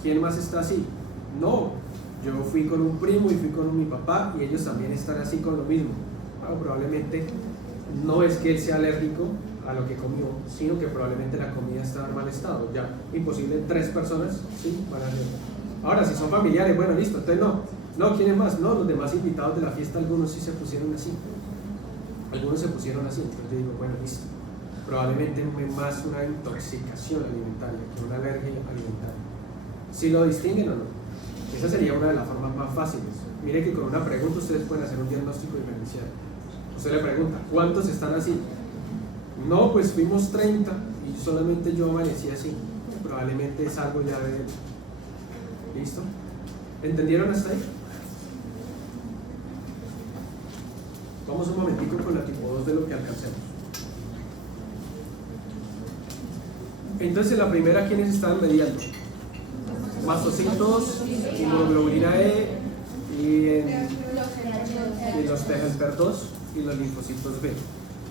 quién más está así? No, yo fui con un primo y fui con mi papá y ellos también están así con lo mismo. Bueno, probablemente no es que él sea alérgico a lo que comió, sino que probablemente la comida está en mal estado. Ya, imposible, 3 personas, sí, van a ser. Ahora, si son familiares, bueno, listo, entonces no, ¿quiénes más? No, los demás invitados de la fiesta, algunos sí se pusieron así. Algunos se pusieron así, entonces yo digo, bueno, listo. Probablemente más una intoxicación alimentaria que una alergia alimentaria. ¿Si lo distinguen o no? Esa sería una de las formas más fáciles. Mire que con una pregunta ustedes pueden hacer un diagnóstico diferencial. Usted le pregunta, ¿cuántos están así? No, pues fuimos 30 y solamente yo amanecí así. Probablemente es algo ya de... ¿Listo? ¿Entendieron hasta ahí? Vamos un momentico con la tipo 2 de lo que alcancemos. Entonces, la primera, ¿quiénes estaban mediando? Mastocitos, inmunoglobulina E y los T helper 2 y los linfocitos B.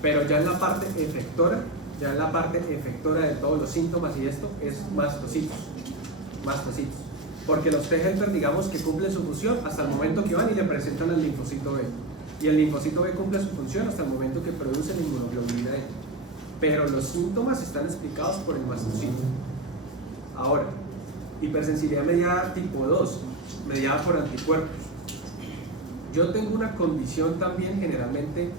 Pero ya en la parte efectora, de todos los síntomas y esto es mastocitos. Porque los T helper, digamos que cumplen su función hasta el momento que van y le presentan al linfocito B. Y el linfocito B cumple su función hasta el momento que produce la inmunoglobulina E. Pero los síntomas están explicados por el mastocito. Ahora, hipersensibilidad mediada tipo 2, mediada por anticuerpos. Yo tengo una condición también, generalmente,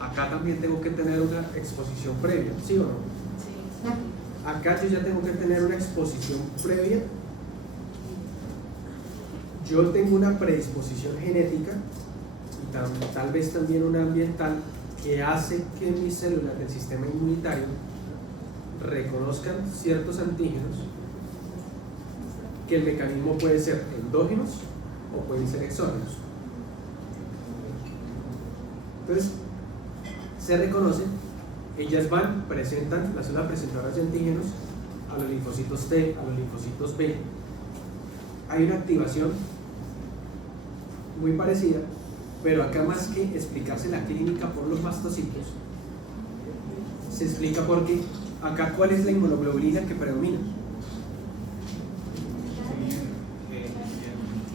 acá también tengo que tener una exposición previa, ¿sí o no? Sí. Acá yo ya tengo que tener una exposición previa. Yo tengo una predisposición genética y tal vez también una ambiental que hace que mis células del sistema inmunitario reconozcan ciertos antígenos, que el mecanismo puede ser endógenos o pueden ser exógenos. Entonces, se reconocen, ellas presentan, las células presentadoras de antígenos a los linfocitos T, a los linfocitos B. Hay una activación muy parecida, pero acá más que explicarse la clínica por los mastocitos, se explica porque acá cuál es la inmunoglobulina que predomina.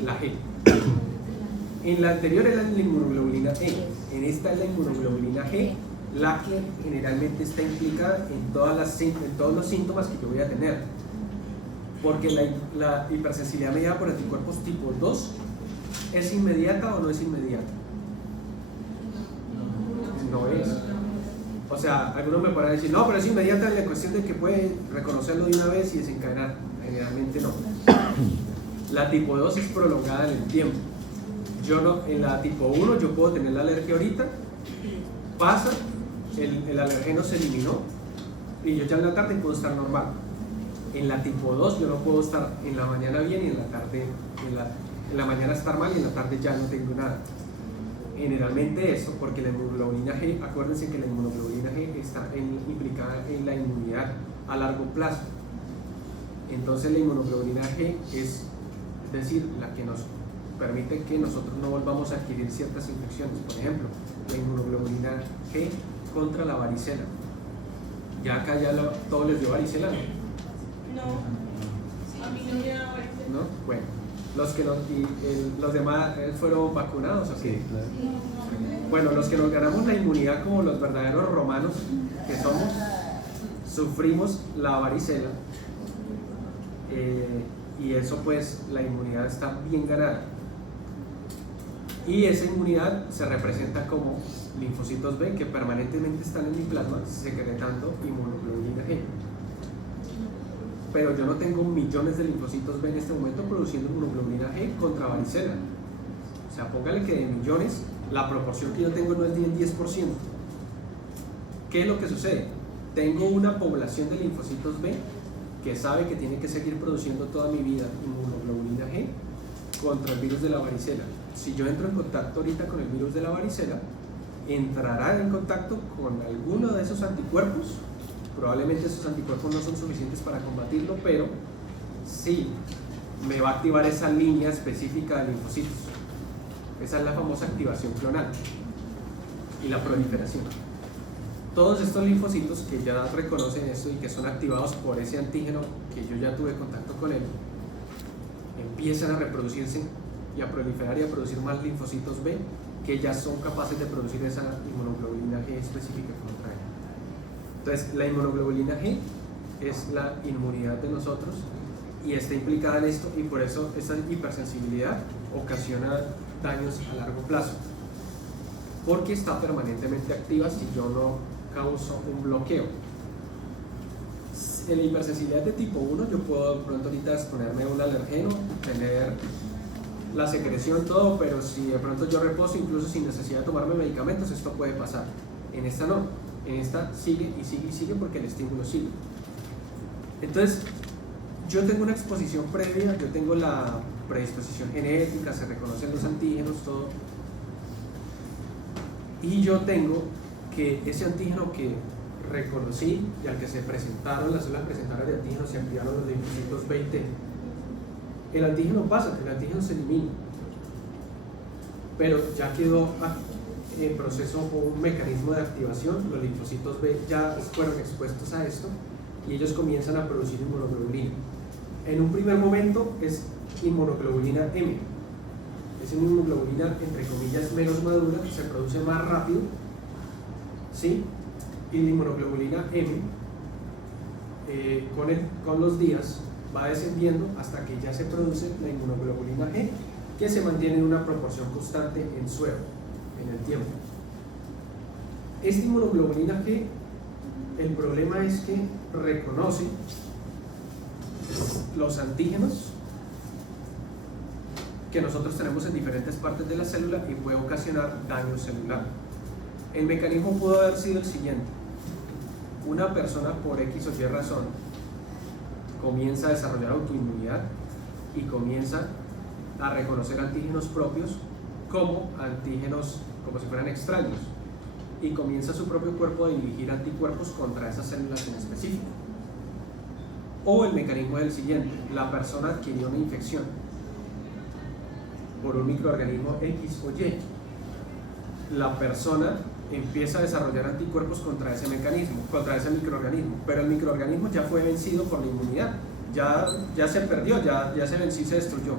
La G. En la anterior era la inmunoglobulina E, en esta es la inmunoglobulina G, la que generalmente está implicada en todos los síntomas que yo voy a tener. Porque la hipersensibilidad mediada por anticuerpos tipo 2 ¿es inmediata o no es inmediata? No es. O sea, algunos me podrán decir, no, pero es inmediata en la cuestión de que puede reconocerlo de una vez y desencadenar. Generalmente no. La tipo 2 es prolongada en el tiempo. En la tipo 1 yo puedo tener la alergia ahorita, pasa, el alergeno se eliminó y yo ya en la tarde puedo estar normal. En la tipo 2 yo no puedo estar en la mañana bien y en la tarde, en la mañana estar mal y en la tarde ya no tengo nada. Generalmente eso, porque la inmunoglobulina G, acuérdense que la inmunoglobulina G está implicada en la inmunidad a largo plazo. Entonces la inmunoglobulina G es decir, la que nos permite que nosotros no volvamos a adquirir ciertas infecciones. Por ejemplo, la inmunoglobulina G contra la varicela. Ya acá todos les dio varicela, ¿no? No, a mí no me da varicela. ¿No? Bueno, los demás fueron vacunados, ¿o qué? Sí, claro. Bueno, los que nos ganamos la inmunidad como los verdaderos romanos que somos, sufrimos la varicela y eso pues la inmunidad está bien ganada. Y esa inmunidad se representa como linfocitos B que permanentemente están en mi plasma secretando inmunoglobulina G. Pero yo no tengo millones de linfocitos B en este momento produciendo inmunoglobulina G contra varicela. O sea, póngale que de millones, la proporción que yo tengo no es ni el 10%. ¿Qué es lo que sucede? Tengo una población de linfocitos B que sabe que tiene que seguir produciendo toda mi vida inmunoglobulina G contra el virus de la varicela. Si yo entro en contacto ahorita con el virus de la varicela, entrará en contacto con alguno de esos anticuerpos. Probablemente esos anticuerpos no son suficientes para combatirlo, pero sí me va a activar esa línea específica de linfocitos. Esa es la famosa activación clonal y la proliferación. Todos estos linfocitos que ya reconocen esto y que son activados por ese antígeno que yo ya tuve contacto con él, empiezan a reproducirse y a proliferar y a producir más linfocitos B que ya son capaces de producir esa inmunoglobulina G específica contra él. Entonces, la inmunoglobulina G es la inmunidad de nosotros y está implicada en esto, y por eso esa hipersensibilidad ocasiona daños a largo plazo, porque está permanentemente activa si yo no causo un bloqueo. En la hipersensibilidad de tipo 1 yo puedo de pronto ahorita exponerme a un alergeno, tener la secreción, todo, pero si de pronto yo reposo incluso sin necesidad de tomarme medicamentos, esto puede pasar. En esta no, en esta sigue y sigue y sigue porque el estímulo sigue. Entonces, yo tengo una exposición previa, yo tengo la predisposición genética, se reconocen los antígenos, todo, y yo tengo que ese antígeno que reconocí y al que se presentaron, las células presentadas de antígenos, se enviaron los linfocitos B y T. El antígeno pasa, el antígeno se elimina, pero ya quedó en proceso un mecanismo de activación, los linfocitos B ya fueron expuestos a esto y ellos comienzan a producir inmunoglobulina. En un primer momento es inmunoglobulina M, es inmunoglobulina entre comillas menos madura, se produce más rápido, ¿sí? Y la inmunoglobulina M con los días va descendiendo hasta que ya se produce la inmunoglobulina G, que se mantiene en una proporción constante en suero, en el tiempo. Esta inmunoglobulina G, el problema es que reconoce los antígenos que nosotros tenemos en diferentes partes de la célula y puede ocasionar daño celular. El mecanismo pudo haber sido el siguiente: una persona por X o Y razón comienza a desarrollar autoinmunidad y comienza a reconocer antígenos propios como antígenos como si fueran extraños y comienza su propio cuerpo a dirigir anticuerpos contra esas células en específico. O el mecanismo es el siguiente: la persona adquirió una infección por un microorganismo X o Y, la persona empieza a desarrollar anticuerpos contra ese mecanismo, contra ese microorganismo, pero el microorganismo ya fue vencido por la inmunidad, ya se perdió, ya se venció y se destruyó.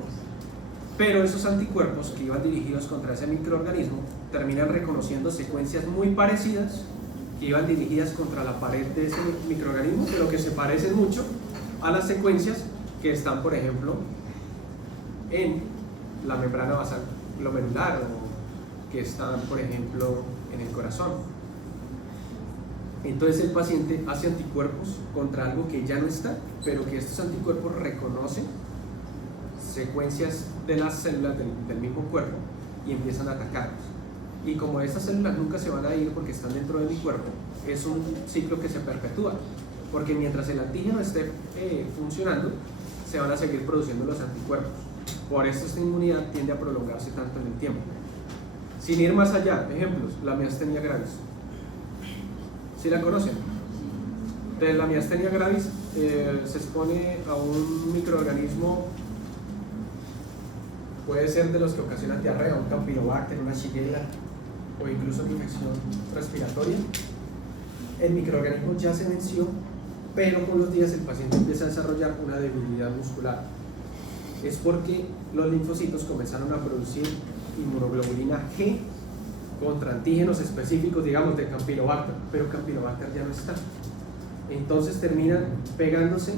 Pero esos anticuerpos que iban dirigidos contra ese microorganismo terminan reconociendo secuencias muy parecidas que iban dirigidas contra la pared de ese microorganismo, pero que se parecen mucho a las secuencias que están, por ejemplo, en la membrana basal glomerular o que están, por ejemplo, en el corazón. Entonces el paciente hace anticuerpos contra algo que ya no está, pero que estos anticuerpos reconocen secuencias de las células del mismo cuerpo y empiezan a atacarlos. Y como estas células nunca se van a ir porque están dentro de mi cuerpo, es un ciclo que se perpetúa, porque mientras el antígeno esté funcionando, se van a seguir produciendo los anticuerpos. Por eso esta inmunidad tiende a prolongarse tanto en el tiempo. Sin ir más allá, ejemplos: la miastenia gravis. ¿Sí la conocen? De la miastenia gravis se expone a un microorganismo, puede ser de los que ocasionan diarrea, un campylobacter, una shigella o incluso una infección respiratoria. El microorganismo ya se venció, pero con los días el paciente empieza a desarrollar una debilidad muscular. Es porque los linfocitos comenzaron a producir inmunoglobulina G contra antígenos específicos, digamos, de Campylobacter, pero Campylobacter ya no está. Entonces terminan pegándose,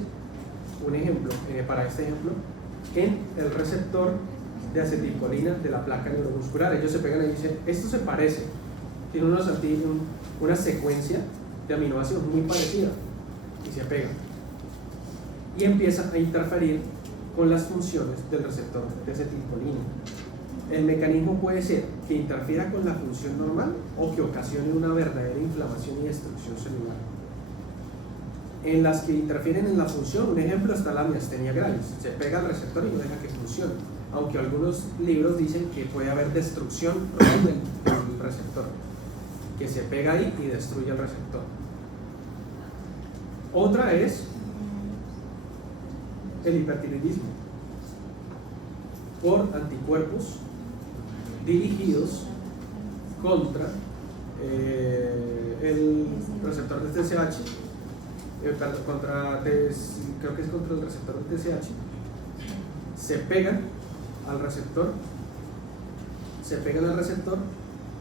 un ejemplo, para este ejemplo, en el receptor de acetilcolina de la placa neuromuscular. Ellos se pegan y dicen: esto se parece, tiene una secuencia de aminoácidos muy parecida, y se pegan. Y empiezan a interferir con las funciones del receptor de acetilcolina. El mecanismo puede ser que interfiera con la función normal o que ocasione una verdadera inflamación y destrucción celular. En las que interfieren en la función, un ejemplo está la miastenia gravis: se pega al receptor y no deja que funcione, aunque algunos libros dicen que puede haber destrucción del receptor, que se pega ahí y destruye el receptor. Otra es el hipertiroidismo por anticuerpos dirigidos contra el receptor de TSH, creo que es contra el receptor de TSH. Se pegan al receptor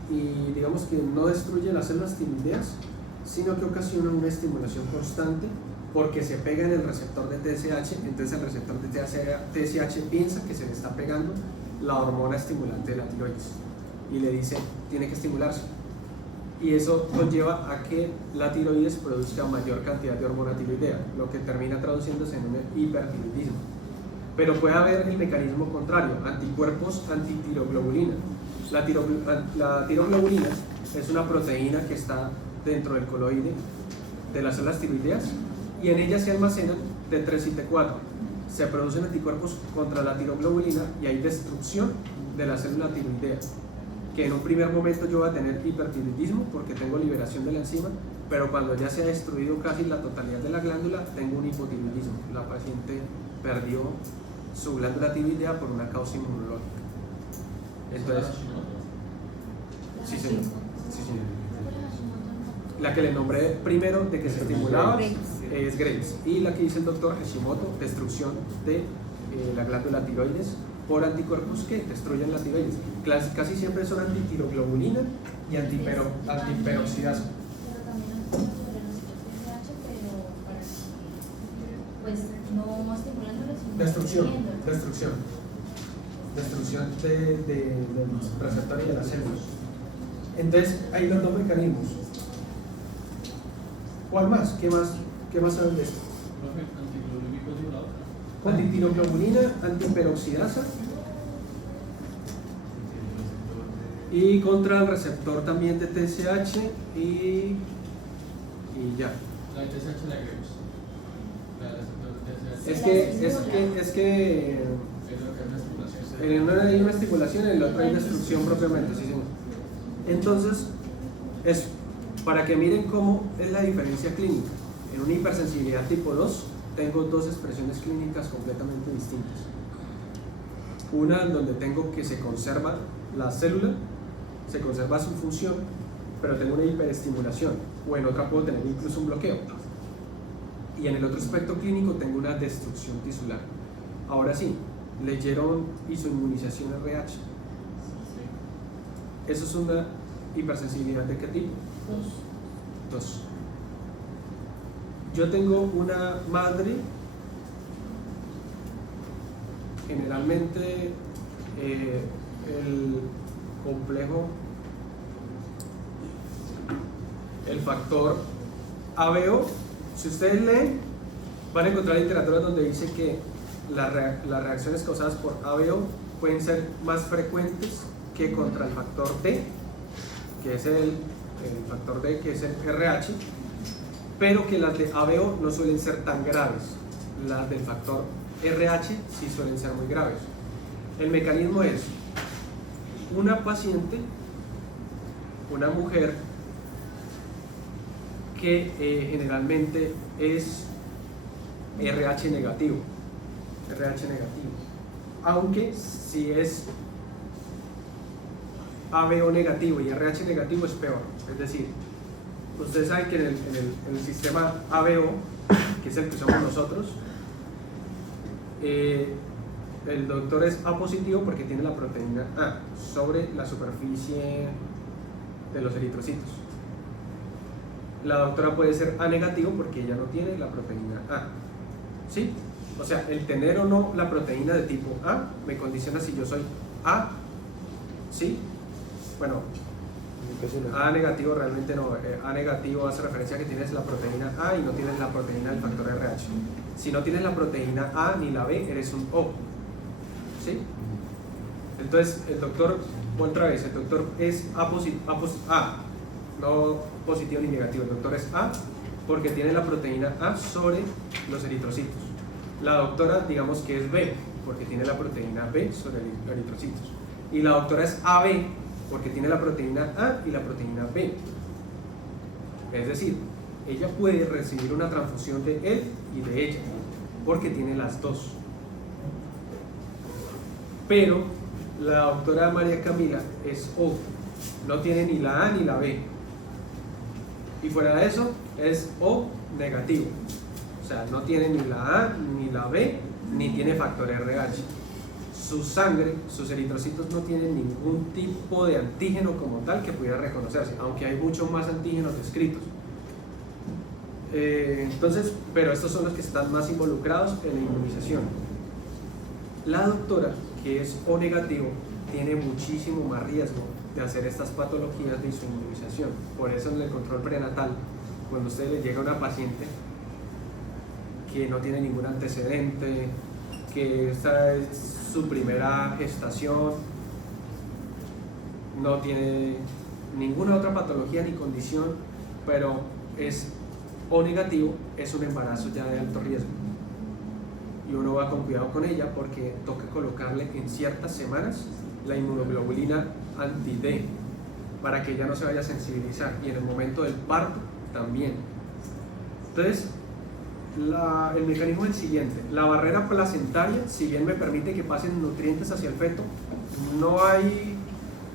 y digamos que no destruye las células tiroideas, sino que ocasiona una estimulación constante porque se pega en el receptor de TSH, entonces el receptor de TSH piensa que se le está pegando la hormona estimulante de la tiroides y le dice, tiene que estimularse. Y eso conlleva a que la tiroides produzca mayor cantidad de hormona tiroidea, lo que termina traduciéndose en un hipertiroidismo. Pero puede haber el mecanismo contrario, anticuerpos antitiroglobulina. La tiroglobulina es una proteína que está dentro del coloide de las células tiroideas y en ella se almacenan T3 y T4. Se producen anticuerpos contra la tiroglobulina y hay destrucción de la célula tiroidea, que en un primer momento yo voy a tener hipertiroidismo porque tengo liberación de la enzima, pero cuando ya se ha destruido casi la totalidad de la glándula, tengo un hipotiroidismo. La paciente perdió su glándula tiroidea por una causa inmunológica. Entonces, sí señor, sí señor. La que le nombré primero de que se estimulaba es Graves, y la que dice el doctor Hashimoto, destrucción de la glándula tiroides por anticuerpos que destruyen la tiroides. Casi siempre son antitiroglobulina y antiperoxidasa. Pero también TSH, pero para pues no estimulándolo, sino Destrucción destruyéndolo. del receptor y de las células. Entonces, hay los dos mecanismos. ¿Cuál más? ¿Qué más saben de esto? Antiglobulínicos y la otra. Antitiroglobulina, antiperoxidasa y contra el receptor también de TSH y ya. La de TSH la agregamos. La del receptor de TSH. Es que Es lo que es la estimulación. en una hay una estimulación, en la otra hay destrucción propiamente, sí, señor. Entonces, eso, para que miren cómo es la diferencia clínica. En una hipersensibilidad tipo 2 tengo dos expresiones clínicas completamente distintas. Una en donde tengo que se conserva la célula, se conserva su función, pero tengo una hiperestimulación, o en otra puedo tener incluso un bloqueo. Y en el otro aspecto clínico tengo una destrucción tisular. Ahora sí, leyeron isoinmunización RH. ¿Eso es una hipersensibilidad de qué tipo? Dos. Yo tengo una madre, generalmente el complejo, el factor ABO, si ustedes leen, van a encontrar literatura donde dice que las reacciones causadas por ABO pueden ser más frecuentes que contra el factor D, que es el factor D, que es el RH, pero que las de ABO no suelen ser tan graves. Las del factor RH sí suelen ser muy graves. El mecanismo es una paciente, una mujer que generalmente es RH negativo, aunque si es ABO negativo y RH negativo es peor. Es decir, ustedes saben que en el sistema ABO, que es el que usamos nosotros, el doctor es A positivo porque tiene la proteína A sobre la superficie de los eritrocitos. La doctora puede ser A negativo porque ella no tiene la proteína A. ¿Sí? O sea, el tener o no la proteína de tipo A me condiciona si yo soy A. ¿Sí? Bueno, A negativo realmente no. A negativo hace referencia a que tienes la proteína A y no tienes la proteína del factor RH. Si no tienes la proteína A ni la B, eres un O. ¿Sí? Entonces, el doctor, otra vez, el doctor es A, no positivo ni negativo. El doctor es A porque tiene la proteína A sobre los eritrocitos. La doctora, digamos que es B porque tiene la proteína B sobre los eritrocitos. Y la doctora es AB porque tiene la proteína A y la proteína B. Es decir, ella puede recibir una transfusión de él y de ella porque tiene las dos. Pero la doctora María Camila es O, no tiene ni la A ni la B. Y fuera de eso es O negativo. O sea, no tiene ni la A ni la B, ni tiene factor RH. Su sangre, sus eritrocitos no tienen ningún tipo de antígeno como tal que pudiera reconocerse, aunque hay muchos más antígenos descritos. Entonces, pero estos son los que están más involucrados en la inmunización. La doctora, que es O negativo, tiene muchísimo más riesgo de hacer estas patologías de su inmunización. Por eso en el control prenatal, cuando a usted le llega una paciente que no tiene ningún antecedente, que esta es su primera gestación, no tiene ninguna otra patología ni condición, pero es O negativo, es un embarazo ya de alto riesgo. Y uno va con cuidado con ella porque toca colocarle en ciertas semanas la inmunoglobulina anti-D para que ella no se vaya a sensibilizar, y en el momento del parto también. Entonces, el mecanismo es el siguiente: la barrera placentaria, si bien me permite que pasen nutrientes hacia el feto, no hay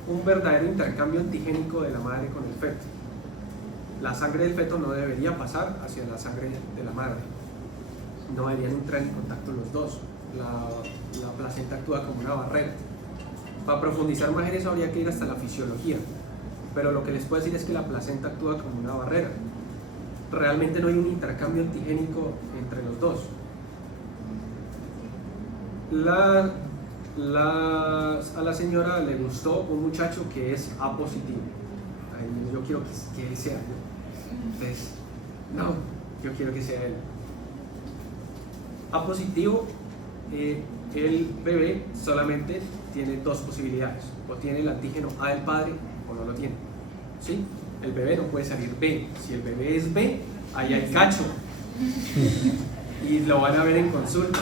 un verdadero intercambio antigénico de la madre con el feto. La sangre del feto no debería pasar hacia la sangre de la madre, no deberían entrar en contacto los dos. La placenta actúa como una barrera. Para profundizar más en eso habría que ir hasta la fisiología, pero lo que les puedo decir es que la placenta actúa como una barrera. Realmente no hay un intercambio antigénico entre los dos. A la señora le gustó un muchacho que es A positivo. Ay, yo quiero que él sea. Entonces, no, yo quiero que sea él. A positivo, el bebé solamente tiene dos posibilidades: o tiene el antígeno A del padre o no lo tiene. ¿Sí? El bebé no puede salir B. Si el bebé es B, ahí hay cacho. Y lo van a ver en consulta.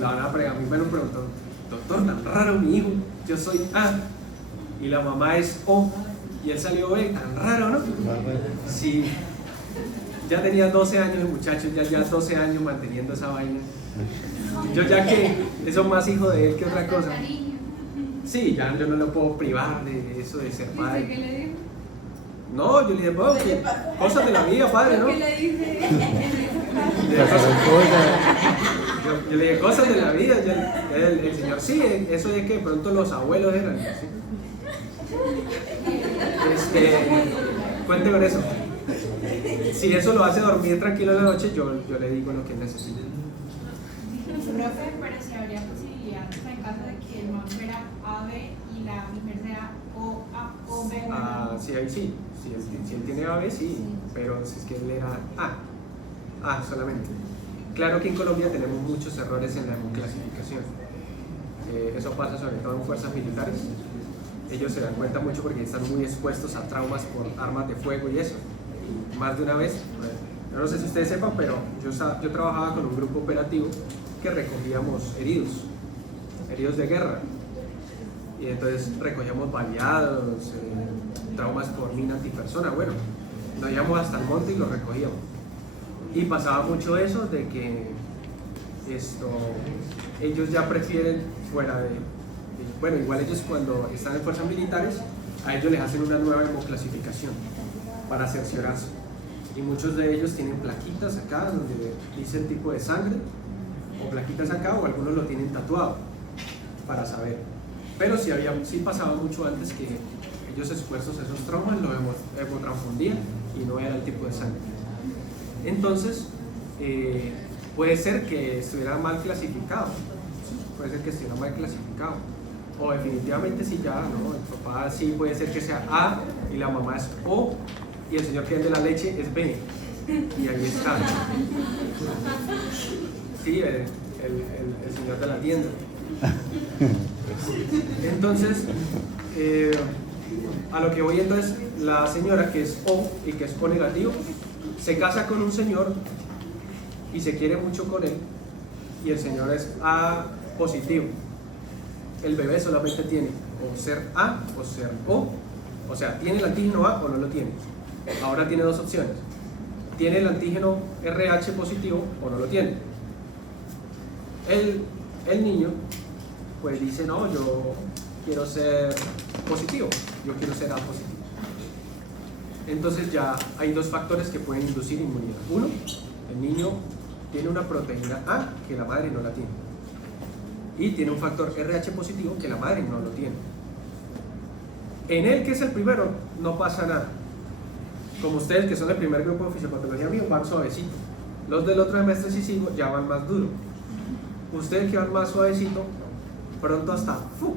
La van a preguntar, a mí me lo preguntó: doctor, tan raro mi hijo, yo soy A y la mamá es O y él salió B, tan raro, ¿no? Sí. Ya tenía 12 años el muchacho, ya 12 años manteniendo esa vaina. Yo ya que eso más hijo de él que otra cosa. Sí, ya yo no lo puedo privar de eso de ser padre. ¿Qué le dijo? No, yo le dije, bueno, cosas de la vida, padre, ¿no? ¿Qué le dice? Yo le dije, cosas de la vida. El señor, sí, eso de que pronto los abuelos eran. ¿Sí? Cuente con eso. Si eso lo hace dormir tranquilo en la noche, yo le digo lo que necesita. Profe, pero si habría posibilidad, en caso de que el man fuera AB y la mujer sea OA o B. Sí, ahí sí. Si él tiene AB, sí, pero si es que él era A solamente. Claro que en Colombia tenemos muchos errores en la hemoclasificación. Eso pasa sobre todo en fuerzas militares. Ellos se dan cuenta mucho porque están muy expuestos a traumas por armas de fuego y eso. Y más de una vez, yo no sé si ustedes sepan, pero yo trabajaba con un grupo operativo que recogíamos heridos de guerra. Y entonces recogíamos baleados, traumas por mina antipersona. Bueno, nos íbamos hasta el monte y los recogíamos. Y pasaba mucho eso de que ellos ya prefieren fuera de... Bueno, igual ellos cuando están en fuerzas militares, a ellos les hacen una nueva hemoclasificación para cerciorarse. Y muchos de ellos tienen plaquitas acá donde dice el tipo de sangre, o plaquitas acá, o algunos lo tienen tatuado para saber. Pero sí pasaba mucho antes que ellos expuestos a esos traumas lo hemotransfundían y no era el tipo de sangre. Entonces, puede ser que estuviera mal clasificado, o definitivamente sí ya, ¿no? El papá sí puede ser que sea A y la mamá es O y el señor que vende la leche es B, y ahí está. Sí, el señor de la tienda. Entonces, a lo que voy entonces, la señora que es O y que es O negativo, se casa con un señor y se quiere mucho con él, y el señor es A positivo. El bebé solamente tiene o ser A o ser o sea, tiene el antígeno A o no lo tiene. Ahora tiene dos opciones: tiene el antígeno RH positivo o no lo tiene. El niño pues dice, no, yo quiero ser positivo, yo quiero ser A positivo. Entonces ya hay dos factores que pueden inducir inmunidad. Uno, el niño tiene una proteína A que la madre no la tiene, y tiene un factor RH positivo que la madre no lo tiene. En él, que es el primero, no pasa nada. como ustedes que son el primer grupo de fisiopatología mío, van suavecito. Los del otro semestre, si sigo, ya van más duro. Ustedes que van más suavecito, pronto hasta ¡fu!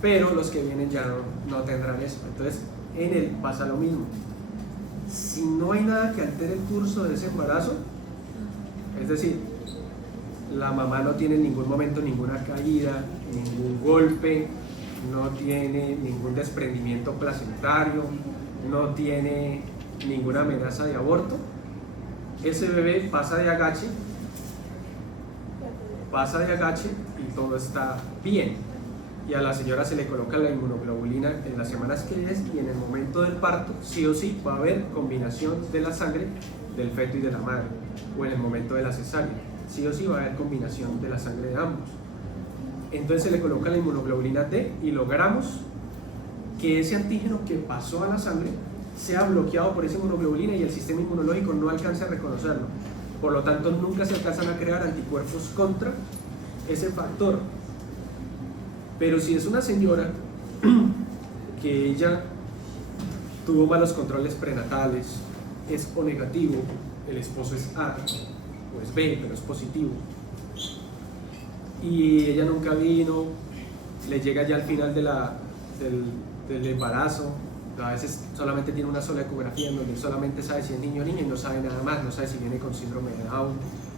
Pero los que vienen ya no tendrán eso. Entonces, en él pasa lo mismo. Si no hay nada que altere el curso de ese embarazo, es decir, la mamá no tiene en ningún momento ninguna caída, ningún golpe, no tiene ningún desprendimiento placentario, no tiene ninguna amenaza de aborto, ese bebé pasa de agache y todo está bien. Y a la señora se le coloca la inmunoglobulina en las semanas que es, y en el momento del parto sí o sí va a haber combinación de la sangre del feto y de la madre, o en el momento de la cesárea sí o sí va a haber combinación de la sangre de ambos. Entonces se le coloca la inmunoglobulina D y logramos que ese antígeno que pasó a la sangre sea bloqueado por esa inmunoglobulina y el sistema inmunológico no alcance a reconocerlo. Por lo tanto, nunca se alcanzan a crear anticuerpos contra ese factor. Pero si es una señora que ella tuvo malos controles prenatales, es O negativo, el esposo es A o es B, pero es positivo, y ella nunca vino, le llega ya al final del embarazo, a veces solamente tiene una sola ecografía en donde solamente sabe si es niño o niña y no sabe nada más, no sabe si viene con síndrome de Down,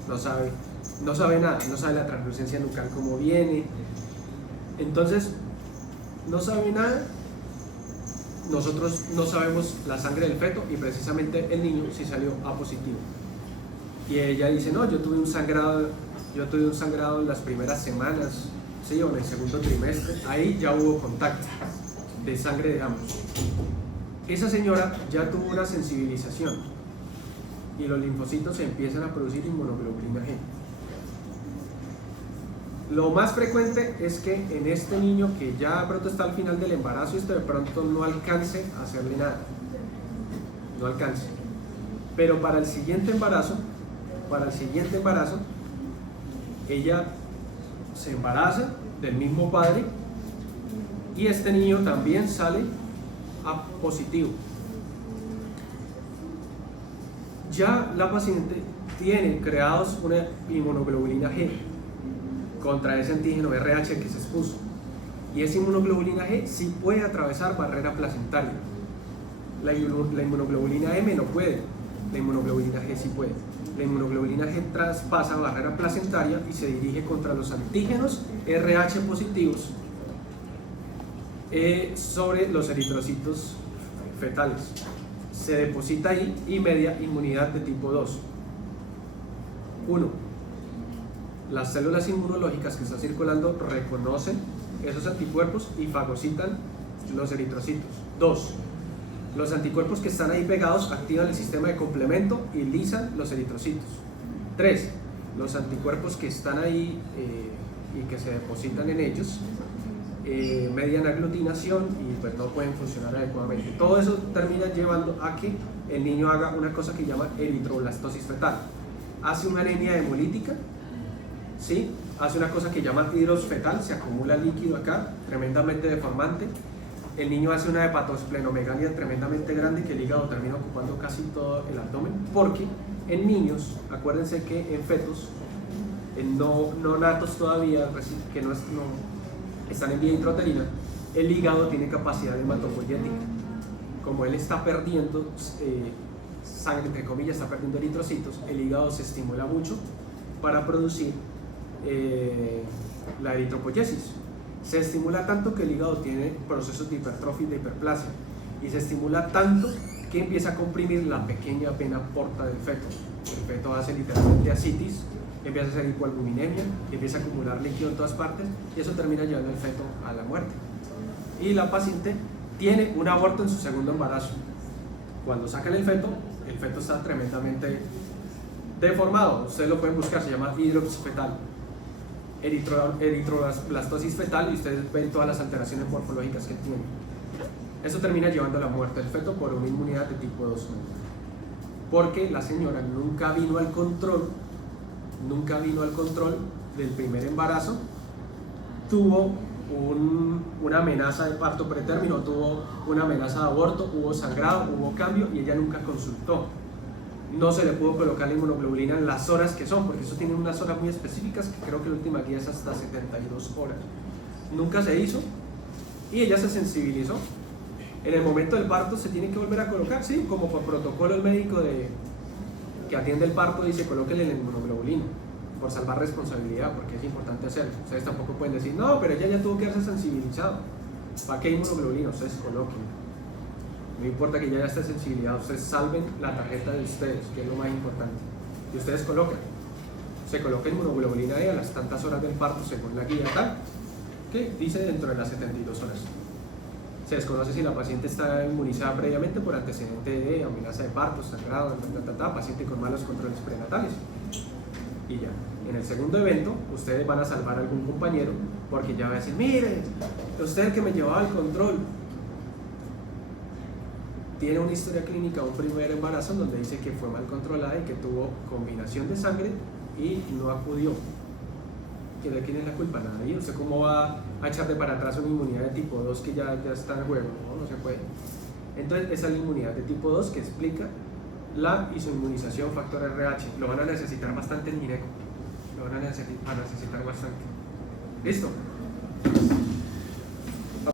no sabe nada, no sabe la translucencia nucal cómo viene. Entonces, no sabe nada. Nosotros no sabemos la sangre del feto y precisamente el niño sí salió A positivo. Y ella dice, no, yo tuve un sangrado en las primeras semanas, sí, o en el segundo trimestre, ahí ya hubo contacto de sangre de ambos. Esa señora ya tuvo una sensibilización y los linfocitos se empiezan a producir inmunoglobulina G. Lo más frecuente es que en este niño que ya pronto está al final del embarazo, de pronto no alcance a hacerle nada, no alcance. Pero para el siguiente embarazo, ella se embaraza del mismo padre y este niño también sale A positivo. Ya la paciente tiene creados una inmunoglobulina G contra ese antígeno RH que se expuso, y esa inmunoglobulina G sí puede atravesar barrera placentaria. La inmunoglobulina M no puede, la inmunoglobulina G sí puede. La inmunoglobulina G traspasa barrera placentaria y se dirige contra los antígenos RH positivos sobre los eritrocitos fetales. Se deposita ahí y media inmunidad de tipo 2. 1. Las células inmunológicas que están circulando reconocen esos anticuerpos y fagocitan los eritrocitos. 2. Los anticuerpos que están ahí pegados activan el sistema de complemento y lisan los eritrocitos. 3. Los anticuerpos que están ahí y que se depositan en ellos median aglutinación y pues no pueden funcionar adecuadamente. Todo eso termina llevando a que el niño haga una cosa que llama eritroblastosis fetal. Hace una anemia hemolítica, ¿sí? Hace una cosa que llama hidros fetal, se acumula líquido acá, tremendamente deformante. El niño hace una hepatosplenomegalia tremendamente grande que el hígado termina ocupando casi todo el abdomen, porque en niños, acuérdense que en fetos, en no natos todavía, que no están en vía intrauterina, el hígado tiene capacidad hematopoyética. Como él está perdiendo sangre, entre comillas, está perdiendo eritrocitos, el hígado se estimula mucho para producir la eritropoyesis. Se estimula tanto que el hígado tiene procesos de hipertrofia y de hiperplasia, y se estimula tanto que empieza a comprimir la pequeña vena porta del feto. El feto hace literalmente ascitis, empieza a hacer hipoalbuminemia, empieza a acumular líquido en todas partes y eso termina llevando al feto a la muerte. Y la paciente tiene un aborto en su segundo embarazo. Cuando sacan el feto está tremendamente deformado. Ustedes lo pueden buscar, se llama hidrops fetal, eritroblastosis fetal, y ustedes ven todas las alteraciones morfológicas que tiene. Eso termina llevando a la muerte del feto por una inmunidad de tipo 2, porque la señora nunca vino al control del primer embarazo, tuvo una amenaza de parto pretérmino, tuvo una amenaza de aborto, hubo sangrado, hubo cambio y ella nunca consultó. No se le pudo colocar la inmunoglobulina en las horas que son, porque eso tiene unas horas muy específicas, que creo que la última guía es hasta 72 horas. Nunca se hizo y ella se sensibilizó. En el momento del parto se tiene que volver a colocar, sí, como por protocolo el médico que atiende el parto dice, colóquenle la inmunoglobulina, por salvar responsabilidad, porque es importante hacerlo. Ustedes tampoco pueden decir, no, pero ella ya tuvo que haberse sensibilizado. ¿Para qué inmunoglobulina? Ustedes coloquen. No importa que ya esté sensibilidad, ustedes salven la tarjeta de ustedes, que es lo más importante. Y ustedes colocan. Se coloca inmunoglobulina a las tantas horas del parto, según la guía tal, que dice dentro de las 72 horas. Se desconoce si la paciente está inmunizada previamente por antecedente de amenaza de parto, sangrado, paciente con malos controles prenatales. Y ya, en el segundo evento, ustedes van a salvar a algún compañero, porque ya va a decir, mire, usted que me llevaba el control, tiene una historia clínica, un primer embarazo, donde dice que fue mal controlada y que tuvo combinación de sangre y no acudió. ¿De quién es la culpa? Nadie. ¿Usted cómo va a echarle para atrás una inmunidad de tipo 2 que ya está en juego? No se puede. Entonces, esa es la inmunidad de tipo 2 que explica la isoinmunización factor RH. Lo van a necesitar bastante en Gineco. Lo van a necesitar bastante. ¿Listo?